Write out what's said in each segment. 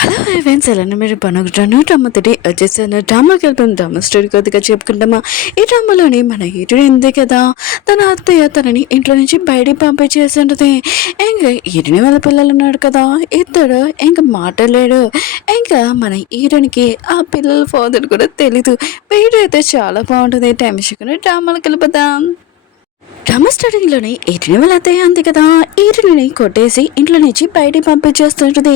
Hello friends, ఎలా మీరు పనుకుంటాను drama తోటి వచ్చేసాను. డ్రామాకి వెళ్తాం. డ్రామా స్టోరీ కొద్దిగా చెప్పుకుంటామా. ఈ డ్రామాలోని మన హీరోయిన్ ఉంది కదా, తన అత్తయ్య తనని ఇంట్లో నుంచి బయటికి పంపించేసింటది. ఇంకా హీరోయిన్ వాళ్ళ పిల్లలు ఉన్నాడు కదా, ఇద్దరు ఇంకా మాట్లాడలేడు. ఇంకా మన హీరోయిన్కి ఆ పిల్లల ఫాదర్ కూడా తెలీదు. వీడియో అయితే చాలా బాగుంటుంది. టైం ఇచ్చుకుని డ్రామాలకు వెళ్ళిపోదాం. డ్రామా స్టార్టింగ్లోనే ఈరిని వాళ్ళ అత్తయ్య ఉంది కదా, ఈరిని కొట్టేసి ఇంట్లో నుంచి బయటికి పంపించేస్తుంటది.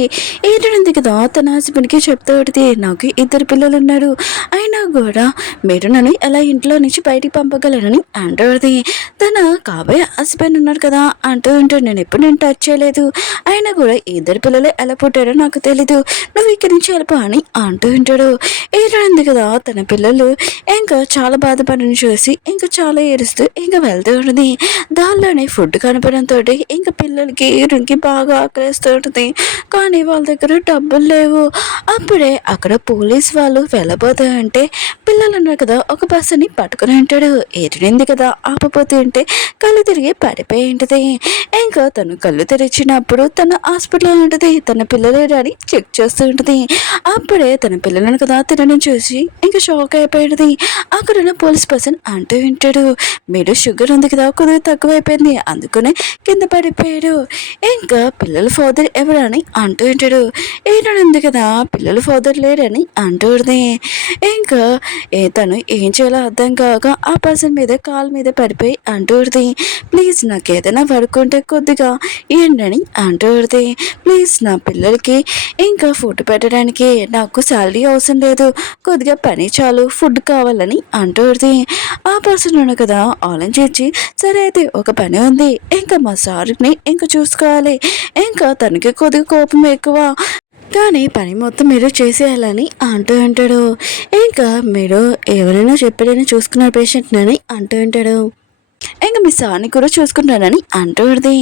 ఈరిని ఉంది కదా, తన హస్బెండ్కి చెప్తూ ఉంటుంది, నాకు ఇద్దరు పిల్లలు ఉన్నారు, అయినా కూడా మీరు నన్ను ఎలా ఇంట్లో నుంచి బయటికి పంపగలరని అంటుంది. తన కాబోయే హస్బెండ్ ఉన్నాడు కదా, అంటూ ఉంటాడు, నేను టచ్ చేయలేదు, అయినా కూడా ఇద్దరు పిల్లలు ఎలా పుట్టారో నాకు తెలీదు, నువ్వు ఇక్కడి నుంచి వెళ్ళిపో అని అంటూ ఉంటాడు. ఈరిని ఉంది కదా, తన పిల్లలు ఇంకా చాలా బాధపడిన చూసి ఇంకా చాలా ఏడుస్తూ ఇంకా వెళ్తూ ఉంటుంది. దానిలోనే ఫుడ్ కనపడంతో ఇంకా పిల్లలకి ఈరునికి బాగా ఆకలిస్తూ ఉంటుంది. కానీ వాళ్ళ దగ్గర డబ్బులు లేవు. అప్పుడే అక్కడ పోలీస్ వాళ్ళు వెళ్ళబోతాయంటే పిల్లలు ఉన్నారు కదా, ఒక బస్సుని పట్టుకుని ఉంటాడు. ఏరినింది కదా, ఆపపోతూ ఉంటే కళ్ళు తిరిగి పడిపోయి ఉంటుంది. ఇంకా తను కళ్ళు తెరిచినప్పుడు తన హాస్పిటల్లో ఉంటుంది. తన పిల్లలే అని చెక్ చేస్తూ ఉంటుంది. అప్పుడే తన పిల్లలను కదా తినడం చూసి ఇంకా షాక్ అయిపోయింది. అక్కడున్న పోలీస్ పర్సన్ అంటూ ఉంటాడు, మీరు షుగర్ ఉంది కదా, కొద్దిగా తక్కువైపోయింది, అందుకనే కింద పడిపోయాడు. ఇంకా పిల్లల ఫాదర్ ఎవరని అంటూ ఉంటాడు. ఏంటంది కదా, పిల్లల ఫాదర్ లేరని అంటుంది. ఇంకా తను ఏం చేయాలో అర్థం కాక ఆ పర్సన్ మీద కాలు మీద పడిపోయి అంటుంది, ప్లీజ్ నాకు ఏదైనా పడుకుంటే కొద్దిగా ఏంటని అంటుంది. ప్లీజ్ నా పిల్లలకి ఇంకా ఫుడ్ పెట్టడానికి నాకు శాలరీ అవసరం లేదు, కొద్దిగా పని చాలు, ఫుడ్ కావాలని అంటుంది. ఆ పర్సన్ ఉన్నాడు కదా ఆలోచించి, సరే అయితే ఒక పని ఉంది, ఇంకా మా సార్ని ఇంకా చూసుకోవాలి, ఇంకా తనకి కొద్దిగా కోపం ఎక్కువ, కానీ పని మొత్తం మీరు చేసేయాలని అంటూ ఉంటాడు. ఇంకా మీరు ఎవరైనా చెప్పాడని చూసుకున్న పేషెంట్ని అంటూ ఉంటాడు. ఇంకా మీ సార్ని కూడా చూసుకుంటానని అంటుంది.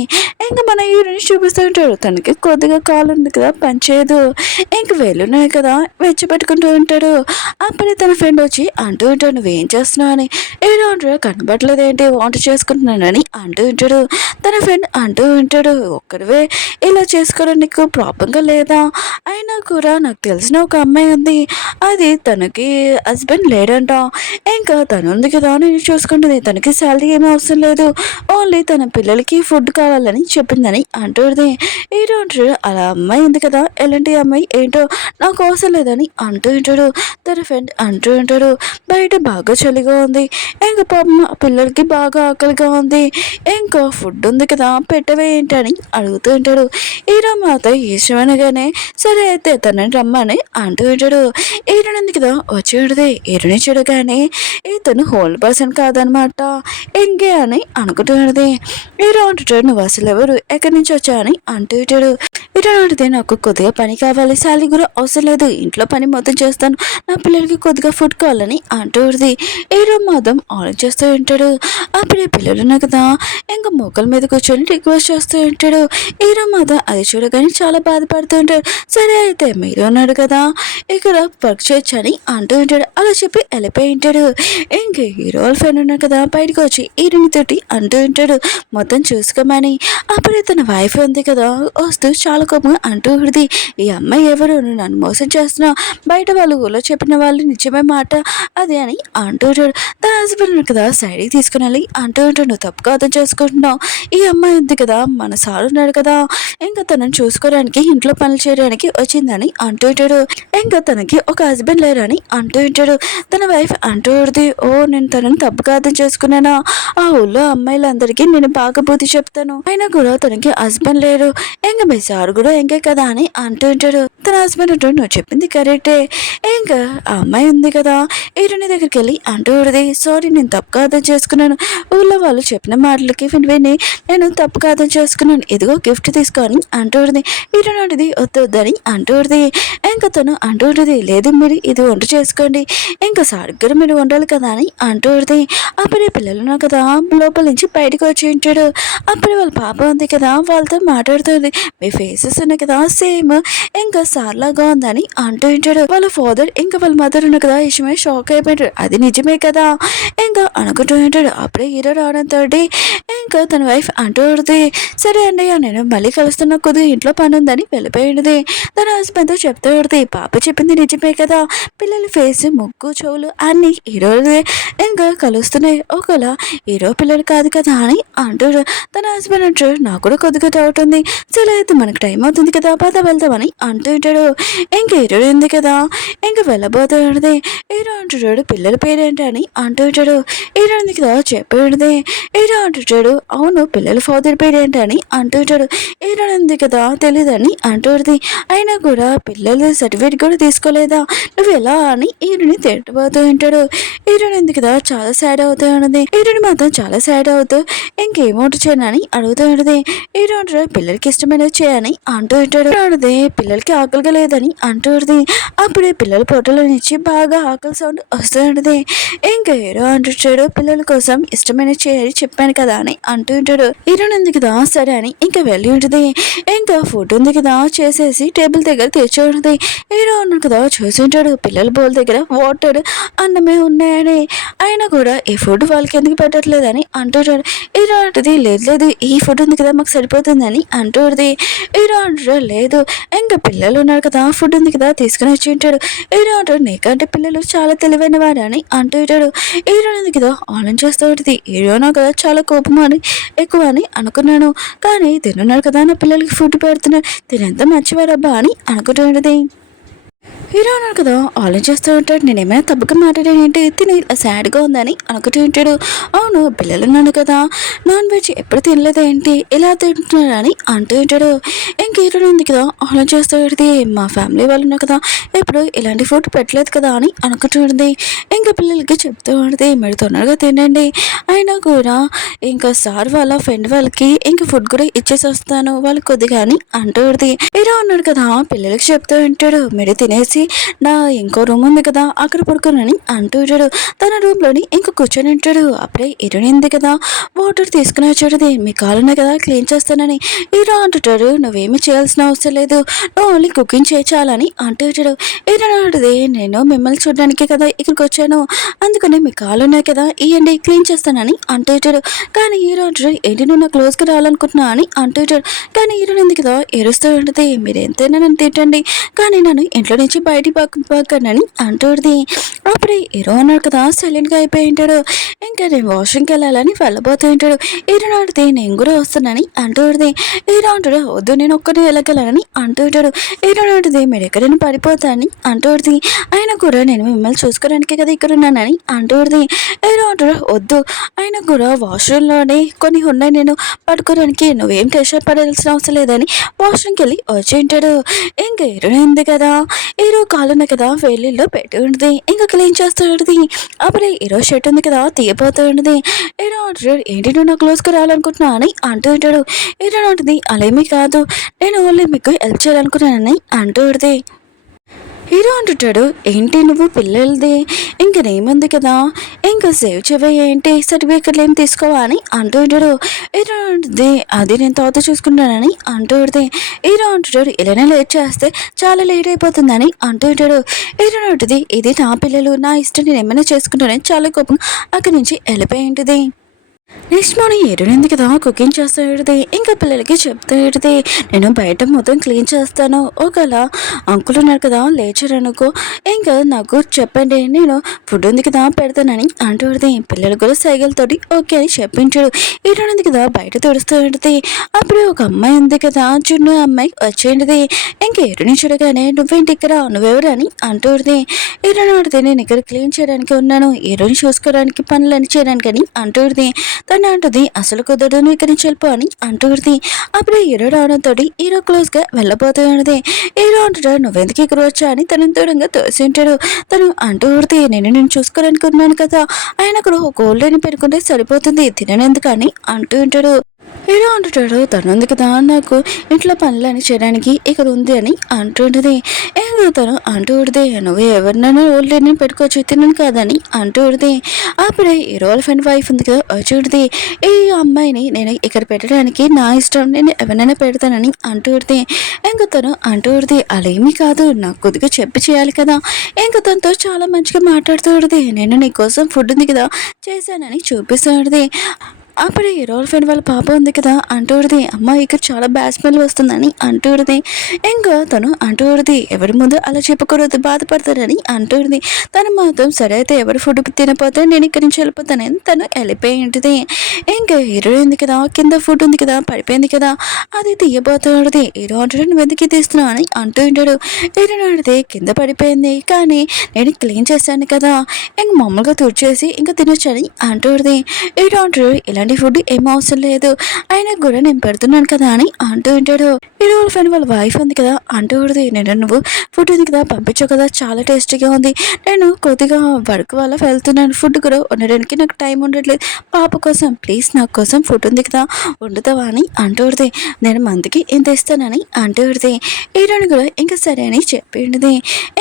ఇంకా మన హీరోని చూపిస్తూ ఉంటాడు, తనకి కొద్దిగా కాలు ఉంది కదా, పనిచేయదు, ఇంక వేలున్నాయి కదా వెచ్చబెట్టుకుంటూ ఉంటాడు. అప్పుడే తన ఫ్రెండ్ వచ్చి అంటూ ఉంటాడు, నువ్వేం చేస్తున్నావు అని. ఏదో అంటాడు, కనబడలేదు ఏంటి, వంట చేసుకుంటున్నానని అంటూ ఉంటాడు. తన ఫ్రెండ్ అంటూ ఉంటాడు, ఒక్కడివే ఇలా చేసుకోవడం నీకు ప్రాబ్లంగా లేదా, అయినా కూడా నాకు తెలిసిన ఒక అమ్మాయి ఉంది, అది తనకి హస్బెండ్ లేడంట, ఇంకా తను ఉంది కదా నేను చూసుకుంటుంది, తనకి శాలరీ ఏమీ అవసరం లేదు, ఓన్లీ తన పిల్లలకి ఫుడ్ కావాలని చెప్పిందని అంటుంది. ఏంటో అంటాడు, అలా అమ్మాయి ఉంది కదా, ఎలాంటి అమ్మాయి ఏంటో నాకు అవసరం లేదని అంటూ ఉంటాడు. తన ఫ్రెండ్ అంటూ ఉంటాడు, బయట బాగా చలిగా ఉంది, ఇంకా పాపం పిల్లలకి బాగా ఆకలిగా ఉంది, ఇంకా ఫుడ్ ఉంది కదా పెట్టవే ఏంటని అడుగుతూ ఉంటాడు. హీరో మాత ఇష్టమనగానే సరే అయితే తనని రమ్మని అంటూ ఉంటాడు. హీరోని ఉంది కదా వచ్చి ఉంటుంది. హీరోని చూడగానే ఇతను హోల్ పర్సన్ కాదనమాట, ఇంకే అని అనుకుంటున్నది. హీరో అంటుంటాడు, నువ్వు అసలు ఎవరు, ఎక్కడి నుంచి వచ్చా అని అంటూ ఉంటాడు. హీరో అంటుంది, నాకు కొద్దిగా పని కావాలి, శాలరీ కూడా అవసరం లేదు, ఇంట్లో పని మొత్తం చేస్తాను, నా పిల్లలకి కొద్దిగా ఫుడ్ కావాలని అంటుంది. హీరో మాత్రం ఆలోచిస్తూ ఉంటాడు. అప్పుడే పిల్లలు ఉన్నా కదా, ఇంకా మొక్కల మీద కూర్చొని రిక్వెస్ట్ చేస్తూ ఉంటాడు. హీరో మాత్రం అది చూడగానే చాలా బాధపడుతూ ఉంటాడు. సరే అయితే మీరు ఉన్నాడు కదా, ఇక్కడ వర్క్ చేయొచ్చు అని అంటూ ఉంటాడు. అలా చెప్పి వెళ్ళిపోయి ఉంటాడు. ఇంకా హీరో వాళ్ళ ఫ్రెండ్ ఉన్నాడు కదా, బయటకు వచ్చి హీరోని తోటి అంటూ ఉంటాడు, మొత్తం చూసుకోమని. అప్పుడే తన వైఫ్ ఉంది కదా వస్తూ చాలా కోపంగా అంటూ ఉంటుంది, ఈ అమ్మాయి ఎవరు, నువ్వు నన్ను మోసం చేస్తున్నావు, బయట వాళ్ళు ఊళ్ళో చెప్పిన వాళ్ళు నిజమే మాట అది అని అంటూ ఉంటాడు. తన హస్బెండ్ కదా సైడ్కి తీసుకుని వెళ్ళి అంటూ ఉంటాడు, నువ్వు తప్పుగా అర్థం చేసుకుంటున్నావు, ఈ అమ్మాయి ఉంది కదా, మన సార్ ఉన్నాడు కదా, ఇంకా తనని చూసుకోవడానికి ఇంట్లో పనులు చేయడానికి వచ్చిందని అంటూ ఉంటాడు. ఇంకా తనకి ఒక హస్బెండ్ లేరని అంటూ ఉంటాడు. తన వైఫ్ అంటూ ఉంటుంది, ఓ నేను తనని తప్పుగా అర్థం చేసుకున్నానా, ఆ ఊళ్ళో అమ్మాయిలందరికీ నేను బాగా బుద్ధి చెప్తాను, అయినా కూడా తనకి హస్బెండ్ లేరు, ఇంకా మీ సార్ కూడా ఇంకే కదా అని అంటూ ఉంటాడు. తన హస్బెండ్ అంటూ, నువ్వు చెప్పింది కరెక్టే, ఇంకా ఆ అమ్మాయి ఉంది కదా హీరోని దగ్గరికి వెళ్ళి అంటూ ఉంటుంది, సారీ నేను తప్పుగా అర్థం చేసుకున్నాను, ఊళ్ళో వాళ్ళు చెప్పిన మాటలకి విని నేను తప్పుగా అర్థం చేసుకున్నాను, ఇదిగో గిఫ్ట్ తీసుకొని అంటూ ఉంటుంది. హీరోని అంటుంది, వద్దని అంటూ ఉంటుంది. ఇంకా తను అంటూ ఉంటుంది, లేదు మీరు ఇది వంట చేసుకోండి, ఇంకా సార్ మీరు వండాలి కదా అని అంటూ ఉంటుంది. అప్పుడే పిల్లలు ఉన్నారు కదా లోపల నుంచి బయటకు వచ్చి ఉంటాడు. అప్పుడు వాళ్ళ పాప ఉంది కదా వాళ్ళతో మాట్లాడుతుంది, మీ ఫేస్ ఫేసెస్ ఉన్నాయి కదా సేమ్ ఇంకా సార్ లాగా ఉందని అంటూ ఉంటాడు. వాళ్ళ ఫాదర్ ఇంకా వాళ్ళ మదర్ ఉన్న కదా ఇష్టమే షాక్ అయిపోయాడు. అది నిజమే కదా ఇంకా అనుకుంటూ ఉంటాడు. అప్పుడే హీరో రావడంతో ఇంకా తన వైఫ్ అంటూ ఉంటుంది, సరే అన్నయ్య నేను మళ్ళీ కలుస్తున్న కొద్దిగా ఇంట్లో పని ఉందని వెళ్ళిపోయింది. తన హస్బెండ్తో చెప్తూ ఉంటుంది, పాప చెప్పింది నిజమే కదా, పిల్లల ఫేస్ ముగ్గు చెవులు అన్ని హీరో ఇంకా కలుస్తున్నాయి, ఒకలా హీరో పిల్లలు కాదు కదా అని అంటాడు. తన హస్బెండ్ అంటాడు, నాకు కూడా కొద్దిగా డౌట్ ఉంది, సరే అయితే మనకు టైం అవుతుంది కదా పద వెళ్దామని అంటూ ఉంటాడు. ఇంక హీరో ఉంది కదా ఇంక వెళ్ళబోతూ ఉంటుంది. హీరో అంటుంటాడు, పిల్లల పేరేంటి అని అంటూ ఉంటాడు. హీరో ఉంది కదా చెప్పేది. హీరో అంటుంటాడు, అవును పిల్లల ఫాదర్ పేరేంటి అని అంటూ ఉంటాడు. హీరో ఉంది కదా తెలీదని అంటుంది. అయినా కూడా పిల్లల సర్టిఫికేట్ కూడా తీసుకోలేదా నువ్వు ఎలా అని హీరోని తిట్టబోతూ ఉంటాడు. హీరోని ఉంది కదా చాలా సాడ్ అవుతూ ఉన్నది. హీరోని మాత్రం చాలా సాడ్ అవుతూ ఇంకేమోటి చేయనని అడుగుతూ ఉంటుంది. హీరో అంటాడు, పిల్లలకి ఇష్టమైనవి చేయని అంటూ ఉంటాడు. అడితే పిల్లలకి ఆకలిగా లేదని అంటుంది. అప్పుడే పిల్లల పొట్టలో నుంచి బాగా ఆకలి సౌండ్ వస్తూ ఉంటుంది. ఇంకా హీరో అంటుంటాడు, పిల్లల కోసం ఇష్టమైన చేయాలి చెప్పాను కదా అని అంటూ ఉంటాడు. హీరోని ఉంది కదా సరే అని ఇంకా వెళ్ళి ఉంటుంది. ఇంకా ఫుడ్ ఉంది కదా చేసేసి టేబుల్ దగ్గర తెచ్చి ఉంటుంది. హీరో ఉన్నాడు కదా చూసి ఉంటాడు, పిల్లల బౌల్ దగ్గర వాటర్ అన్నమే ఉన్నాయని. అయినా కూడా ఈ ఫుడ్ వాళ్ళకి ఎందుకు పెట్టట్లేదని అంటుంటాడు. హీరో అంటుంది, లేదు లేదు ఈ ఫుడ్ ఉంది కదా మాకు సరిపోతుందని అంటుంది. హీరో అంటాడు, లేదు ఇంకా పిల్లలు ఉన్నారు కదా ఫుడ్ ఉంది కదా తీసుకుని వచ్చి ఉంటాడు. హీరో అంటాడు, నీకంటే పిల్లలు చాలా తెలివైన వాడు అని అంటూ ఉంటాడు. హీరో ఉంది కదా ఆలోచిస్తూ ఉంటుంది, హీరోనా కదా చాలా కోపం అని ఎక్కువ అని అనుకున్నాను, కానీ తిన్నాడు కదా నా పిల్లలకి ఫుడ్ పెడుతున్నాడు, తినంత మంచివారబ్బా అని అనుకుంటూ ఉంటుంది. హీరో అన్నాడు కదా ఆలోచిస్తూ ఉంటాడు, నేనేమైనా తప్పుగా మాట్లాడానేంటి తిని సాడ్గా ఉందని అనుకుంటూ ఉంటాడు. అవును పిల్లలు ఉన్నాను కదా నాన్ వెజ్ ఎప్పుడు తినలేదేంటి ఎలా తింటున్నారని అంటూ ఉంటాడు. ఇంక హీరో ఉంది కదా ఆలోచిస్తూ ఉంటుంది, మా ఫ్యామిలీ వాళ్ళు ఉన్నారు కదా ఎప్పుడు ఇలాంటి ఫుడ్ పెట్టలేదు కదా అని అనుకుంటూ ఉంటుంది. ఇంకా పిల్లలకి చెప్తూ ఉంటుంది, మీరు తొందరగా తినండి, అయినా కూడా ఇంకా సార్ వాళ్ళ ఫ్రెండ్ వాళ్ళకి ఇంకా ఫుడ్ కూడా ఇచ్చేసి వస్తాను వాళ్ళు కొద్దిగా అని అంటూ ఉంటుంది. హీరో అన్నాడు కదా పిల్లలకి చెప్తూ ఉంటాడు, మీరు తినేసి నా ఇంకో రూమ్ ఉంది కదా అక్కడ పడుకోనని అంటూ ఉంటాడు. తన రూమ్ లోని ఇంకా కూర్చొని ఉంటాడు. అప్పుడే ఇరునింది కదా వాటర్ తీసుకుని వచ్చాడు, మీ కాలున్నాయి కదా క్లీన్ చేస్తానని. హీరో అంటుంటాడు, నువ్వేమి చేయాల్సిన అవసరం లేదు, నువ్వు ఓన్లీ కుకింగ్ చేయాలని అంటూ ఉంటాడు. హీరో అంటుంది, నేను మిమ్మల్ని చూడడానికే కదా ఇక్కడికి వచ్చాను, అందుకని మీ కాలున్నాయి కదా ఇవ్వండి క్లీన్ చేస్తానని అంటూ ఉంటాడు. కానీ హీరో అంటాడు, ఏంటి నువ్వు నా క్లోజ్కి రావాలనుకుంటున్నా అని అంటూ ఉంటాడు. కానీ హీరో ఉంది కదా ఏడుస్తూ ఉంటుంది, మీరు ఎంతైనా నన్ను తిట్టండి కానీ నన్ను ఇంట్లో నుంచి బయటికి పక్కనని అంటుంది. అప్పుడే హీరో అన్నాడు కదా సైలెంట్గా అయిపోయి ఉంటాడు. ఇంకా నేను వాష్రూమ్కి వెళ్ళాలని వెళ్ళబోతూ ఉంటాడు. హీరో అడితే నేను కూడా వస్తానని అంటుంది. హీరో అంటాడు, వద్దు నేను ఒక్కడే వెళ్ళగలనని అంటూ ఉంటాడు. హీరో అంటుంది, మీరు ఎక్కడైనా పడిపోతానని అంటుంది. అయినా కూడా నేను మిమ్మల్ని చూసుకోవడానికే కదా ఇక్కడ ఉన్నానని అంటుంది. హీరో అంటాడు, వద్దు అయినా కూడా వాష్రూమ్లోనే కొన్ని ఉన్నాయి నేను పడుకోవడానికి, నువ్వేం టెన్షన్ పడాల్సిన అవసరం లేదని వాష్రూమ్కి వెళ్ళి వచ్చి ఉంటాడు. ఇంకా హీరో ఉంది కదా హీరో కాలున్న కదా వేలిలో పెట్టి ఉంటుంది. ఇంకా క్లీన్ చేస్తూ ఉంటుంది. అప్పుడే హీరో షర్ట్ ఉంది కదా తీయబోతూ ఉంటుంది. హీరో అంటాడు, ఏంటి నువ్వు నా క్లోజ్కి రావాలనుకుంటున్నా అని అంటూ ఉంటాడు. హీరో ఉంటుంది, అలేమీ కాదు నేను ఓన్లీ మీకు హెల్ప్ చేయాలనుకున్నానని అంటూ ఉంటుంది. హీరో అంటుంటాడు, ఏంటి నువ్వు పిల్లలది ఇంకా నేముంది కదా ఇంకా సేవ్ చేయవే ఏంటి సర్టిఫికెట్లు ఏం తీసుకోవా అని అంటూ ఉంటాడు. హీరో అంటుంది, అది నేను తర్వాత చూసుకుంటానని అంటూ ఉంటుంది. హీరో అంటుంటాడు, ఇలానే లేట్ చేస్తే చాలా లేట్ అయిపోతుందని అంటూ ఉంటాడు. హీరో అంటుంది, ఇది నా పిల్లలు నా ఇష్టం నేను ఏమైనా చేసుకుంటానని చాలా కోపం అక్కడి నుంచి వెళ్ళిపోయి ఉంటుంది. నెక్స్ట్ మార్నింగ్ ఏడునింది కదా కుకింగ్ చేస్తూ ఉంటుంది. ఇంకా పిల్లలకి చెప్తూ ఉంటుంది, నేను బయట మొత్తం క్లీన్ చేస్తాను, ఒకవేళ అంకుల్ ఉన్నారు కదా లేచర్ అనుకో ఇంకా నాకు చెప్పండి నేను ఫుడ్ ఉంది కదా పెడతానని అంటుంది. పిల్లలు కూడా సైకిల్తోటి ఓకే అని చెప్పించాడు. ఏడునింది కదా బయట తుడుస్తూ ఉంటుంది. అప్పుడు ఒక అమ్మాయి ఉంది కదా చిన్న అమ్మాయి వచ్చేది. ఇంకా ఏడుని చూడగానే నువ్వేంటి ఇక్కడ నువ్వెవరు అని అంటుంది. ఏడుని ఆడితే నేను ఇక్కడ క్లీన్ చేయడానికి ఉన్నాను, ఏడుని చూసుకోవడానికి పనులని చేయడానికి అని అంటుంది. తను అంటుంది, అసలు కుదరదు నువ్వు ఇక్కడి నుంచి వెళ్ళిపో అని అంటుంది. అప్పుడే హీరో రావడంతో హీరో క్లోజ్గా వెళ్ళబోతూ ఉన్నది. హీరో అంటాడు, నువ్వెందుకు ఇక్కడ వచ్చా అని తను దూరంగా తోసి ఉంటాడు. తను అంటుంది, నేను చూసుకోవడానికి ఉన్నాను కదా ఆయన కూడా ఒక గోల్డెన్ పెట్టుకుంటే సరిపోతుంది తిననేందుకు అని అంటూ ఉంటాడు. హీరో అంటుంటాడు, తను ఉంది కదా నాకు ఇంట్లో పనులని చేయడానికి ఇక్కడ ఉంది అని అంటుంటుంది. ఇంకా తను అంటూ ఉడితే నువ్వు ఎవరినైనా ఓల్డ్ పెట్టుకోవచ్చు తినను కాదని అంటూ ఉడితే అప్పుడే హీరో ఫ్రెండ్ వైఫ్ ఉంది కదా వచ్చి ఉడితే ఈ అమ్మాయిని నేను ఇక్కడ పెట్టడానికి నా ఇష్టం నేను ఎవరైనా పెడతానని అంటూ ఉడితే ఇంకా తను అంటూ ఉడితే అలేమీ కాదు నాకు కొద్దిగా చెప్పి చేయాలి కదా ఇంకా తనతో చాలా మంచిగా మాట్లాడుతూ ఉడితే నేను నీకోసం ఫుడ్ ఉంది కదా చేశానని చూపిస్తూ ఉడితే అప్పుడే హీరో ఫ్రెండ్ వాళ్ళ పాప ఉంది కదా అంటూడిది అమ్మ ఇక్కడ చాలా బ్యాడ్ స్మెల్ వస్తుందని అంటూడిది ఇంకా తను అంటూడిది ఎవరి ముందు అలా చెప్పకూడదు బాధపడతారని అంటూడిది తను మాత్రం సరే అయితే ఎవరు ఫుడ్ తినపోతే నేను ఇక్కడి నుంచి వెళ్ళిపోతానని తను వెళ్ళిపోయి ఉంటుంది ఇంకా హీరో ఉంది కదా కింద ఫుడ్ ఉంది కదా పడిపోయింది కదా అది తీయబోతాడుది హీరో అంటాడు నువ్వు ఎందుకు తీస్తున్నావు అని అంటూ ఉంటాడు హీరో అడితే కింద పడిపోయింది కానీ నేను క్లీన్ చేశాను కదా ఇంక మామూలుగా తుడిచేసి ఇంకా తినొచ్చని అంటూడిది హీరో అంటాడు ఇలాంటి ఫుడ్ ఏం అవసరం లేదు అయినా కూడా నేను పెడుతున్నాను కదా అని అంటూ ఉంటాడు హీరో ఫ్రెండ్ వాళ్ళ వైఫ్ ఉంది కదా అంటూ ఉంటుంది నేను నువ్వు ఫుడ్ ఉంది కదా పంపించావు కదా చాలా టేస్టీగా ఉంది నేను కొద్దిగా వర్క్ వల్ల వెళ్తున్నాను ఫుడ్ కూడా ఉండడానికి నాకు టైం ఉండట్లేదు పాప కోసం ప్లీజ్ నా కోసం ఫుడ్ ఉంది కదా వండుతావా అని అంటూ ఉంటుంది నేను మందికి ఇంత ఇస్తానని అంటూ ఉంటుంది హీరోని కూడా ఇంకా సరే అని చెప్పి ఉంటుంది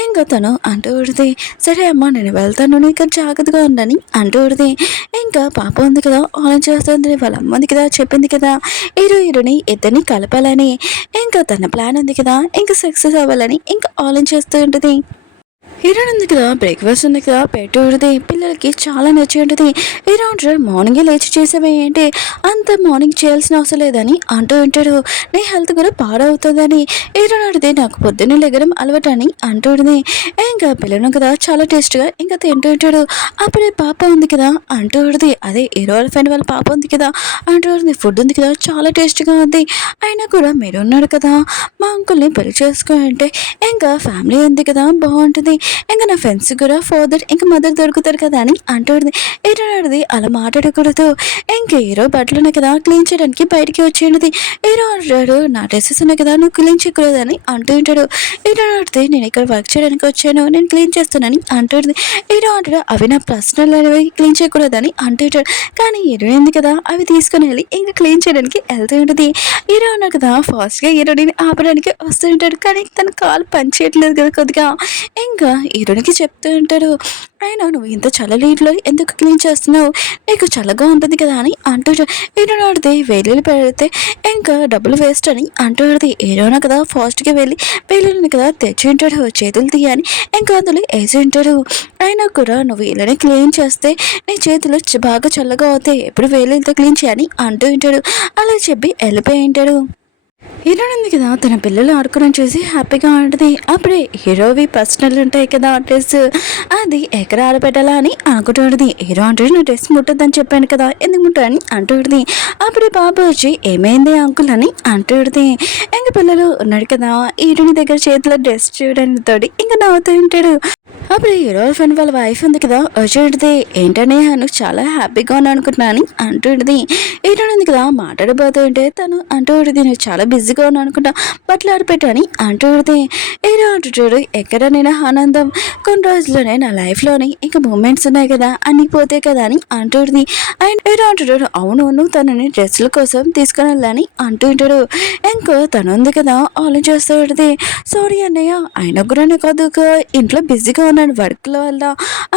ఇంకా తను అంటూ ఉంటుంది సరే అమ్మా నేను వెళ్తాను నువ్వు ఇక్కడ జాగ్రత్తగా ఉండని అంటూ ఉంటుంది ఇంకా పాప ఉంది కదా ఆలోచన చేస్తుంది వాళ్ళ అమ్మ ఉంది కదా చెప్పింది కదా హీరోని ఇద్దరిని కలపాలని ఇంకా తన ప్లాన్ ఉంది కదా ఇంకా సక్సెస్ అవ్వాలని ఇంకా ఆలోచిస్తూ ఉంటుంది హీరోయిన్ ఉంది కదా బ్రేక్ఫాస్ట్ ఉంది కదా పెట్టి ఉంటుంది పిల్లలకి చాలా నచ్చి ఉంటుంది హీరో అంటారు మార్నింగే లేచి చేసేవే ఏంటి అంత మార్నింగ్ చేయాల్సిన అవసరం లేదని అంటూ ఉంటాడు నీ హెల్త్ కూడా పాడవుతుందని హీరో అడితే నాకు పొద్దున్నే లెగడం అలవాటని అంటూ ఉంటుంది ఇంకా పిల్లలు కదా చాలా టేస్ట్గా ఇంకా తింటూ ఉంటాడు అప్పుడే పాప ఉంది కదా అంటూ ఉంటుంది అదే హీరో ఫ్రెండ్ వాళ్ళ పాప ఉంది కదా అంటూ ఉంటుంది ఫుడ్ ఉంది కదా చాలా టేస్ట్గా ఉంది అయినా కూడా మీరు ఉన్నాడు కదా మా అంకుల్ని పెళ్లి చేసుకో అంటే ఇంకా ఫ్యామిలీ ఉంది కదా బాగుంటుంది ఇంకా నా ఫ్రెండ్స్ కూడా ఫాదర్ ఇంకా మదర్ దొరుకుతారు కదా అని అంటుంది హీరోది అలా మాట్లాడకూడదు ఇంకా హీరో బట్టలు కదా క్లీన్ చేయడానికి బయటికి వచ్చేది హీరో అంటాడు నా డ్రెస్సెస్ ఉన్నాయి కదా నువ్వు క్లీన్ చేయకూడదు అని అంటూ ఉంటాడు హీరో అడితే నేను ఇక్కడ వర్క్ చేయడానికి వచ్చాను నేను క్లీన్ చేస్తానని అంటుంది హీరో అంటాడు అవి నా పర్సనల్ అనేవి క్లీన్ చేయకూడదని అంటుంటాడు కానీ హీరో ఉంది కదా అవి తీసుకుని వెళ్ళి ఇంకా క్లీన్ చేయడానికి వెళ్తూ ఉంటుంది హీరో అన్నాడు కదా ఫాస్ట్గా హీరోని ఆపడానికి వస్తూ ఉంటాడు కానీ తన కాలు పని చేయట్లేదు కదా కొద్దిగా ఇంకా హీరోనికి చెప్తూ ఉంటాడు అయినా నువ్వు ఇంత చల్లలీట్లో ఎందుకు క్లీన్ చేస్తున్నావు నీకు చల్లగా ఉంటుంది కదా అని అంటూ హీరో ఆడితే వేలీలు పెడితే ఇంకా డబ్బులు వేస్ట్ అని అంటూది హీరోనా కదా ఫాస్ట్గా వెళ్ళి వేలీలను కదా తెచ్చి ఉంటాడు చేతులు తీయని ఇంకా అందులో వేసి ఉంటాడు అయినా కూడా నువ్వు ఇలానే క్లీన్ చేస్తే నీ చేతులు బాగా చల్లగా అవుతాయి ఎప్పుడు వేలీలతో క్లీన్ చేయని అంటూ ఉంటాడు అలా చెప్పి వెళ్ళిపోయి ఉంటాడు హీరోయిన్ ఉంది కదా తన పిల్లలు ఆడుకోవడం చూసి హ్యాపీగా ఉంటుంది అప్పుడే హీరోవి పర్సనల్ ఉంటాయి కదా డ్రెస్ అది ఎక్కడ ఆడపెట్టాలా అని అనుకుంటుంది హీరో అంటే నా డ్రెస్ ముట్టద్దని చెప్పాను కదా ఎందుకు ముట్టని అంటుంది అప్పుడే పాప వచ్చి ఏమైంది అంకుల్ అని అంటుంది ఇంక పిల్లలు ఉన్నాడు కదా హీరోని దగ్గర చేతిలో డ్రెస్ చూడడానికి తోడి ఇంకా నవ్వుతూ ఉంటాడు అప్పుడు హీరో ఫ్రెండ్ వాళ్ళ వైఫ్ ఉంది కదా వచ్చేది ఏంటనే నువ్వు చాలా హ్యాపీగా ఉన్నాను అనుకుంటున్నా అని అంటుంది హీరో ఉంది కదా మాట్లాడబోతూ ఉంటే తను అంటుంది నువ్వు చాలా బిజీగా ఉన్నాను అనుకుంటా బట్టలు ఆడిపెట్టని అంటుంది హీరో అంటుంటాడు ఎక్కడ నేను ఆనందం కొన్ని రోజుల్లోనే నా లైఫ్లోని ఇంకా మూమెంట్స్ ఉన్నాయి కదా అన్ని పోతాయి కదా అని అంటుంది అండ్ హీరో అంటుంటాడు అవును నువ్వు తనని డ్రెస్సుల కోసం తీసుకుని వెళ్ళని అంటుంటాడు ఇంకో తను ఉంది కదా ఆలోచిస్తూ ఉంటుంది సారీ అన్నయ్య అయినా కూడా నాకు అదొక ఇంట్లో బిజీగా ఉన్నాను వర్క్ల వల్ల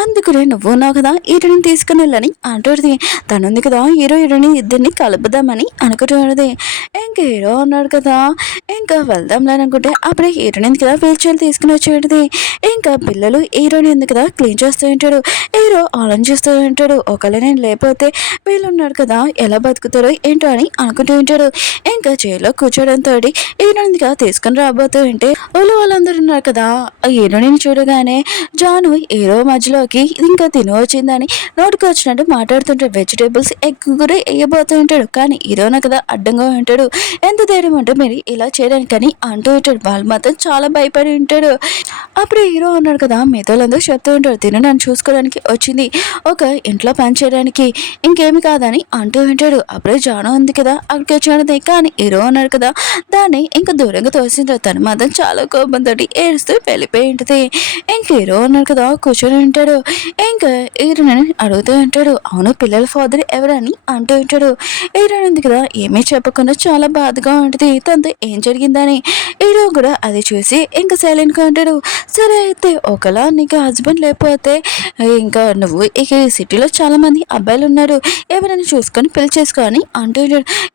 అందుకనే నువ్వు ఉన్నావు కదా హీరోని తీసుకుని వెళ్ళని అంటుంది తనుంది కదా హీరోని ఇద్దరిని కలుపుదామని అనుకుంటున్నది ఇంకా హీరో ఉన్నాడు కదా ఇంకా వెళ్దాంలే అనుకుంటే అప్పుడే హీరోని కదా వీల్ చైర్ తీసుకుని వచ్చేది ఇంకా పిల్లలు హీరోని ఎందుకు కదా క్లీన్ చేస్తూ ఉంటాడు హీరో ఆలోచిస్తూ ఉంటాడు ఒకవేళ నేను లేకపోతే వీళ్ళు ఉన్నాడు కదా ఎలా బతుకుతారో ఏంటో అని అనుకుంటూ ఉంటాడు ఇంకా చైర్లో కూర్చోడంతో హీరోని కదా తీసుకుని రాబోతూ ఉంటే వాళ్ళందరూ ఉన్నారు కదా హీరోని చూడగానే జాను హీరో మధ్యలోకి ఇంకా తిని వచ్చిందని నోటికి వచ్చినట్టు మాట్లాడుతుంటాడు వెజిటేబుల్స్ ఎక్కువ కూడా వేయబోతూ ఉంటాడు కానీ హీరోన కదా అడ్డంగా ఉంటాడు ఎంత ధైర్యం అంటే మీరు ఇలా చేయడానికని అంటూ ఉంటాడు వాళ్ళు మాత్రం చాలా భయపడి ఉంటాడు అప్పుడు హీరో ఉన్నాడు కదా మిగతాలందరూ చెప్తూ ఉంటాడు తిను నన్ను చూసుకోవడానికి వచ్చింది ఒక ఇంట్లో పని చేయడానికి ఇంకేమి కాదని అంటూ ఉంటాడు అప్పుడే జాను ఉంది కదా అక్కడికి వచ్చినది కానీ హీరో ఉన్నాడు కదా దాన్ని ఇంకా దూరంగా తోసింటాడు తను మాత్రం చాలా కోపంతో ఏడుస్తూ వెళ్ళిపోయి ఉంటుంది ఇంక హీరో ఉన్నాడు కదా కూర్చొని ఉంటాడు ఇంకా హీరోని అడుగుతూ ఉంటాడు అవును పిల్లల ఫాదర్ ఎవరని అంటూ ఉంటాడు హీరో ఉంది కదా ఏమీ చెప్పకుండా చాలా బాధగా ఉంటుంది తనతో ఏం జరిగిందని హీరో కూడా అది చూసి ఇంకా సైలెంట్గా ఉంటాడు సరే అయితే ఒకలా నీకు హస్బెండ్ లేకపోతే ఇంకా నువ్వు ఇక ఈ సిటీలో చాలామంది అబ్బాయిలు ఉన్నారు, ఎవరైనా చూసుకొని పెళ్లి చేసుకొని అంటూ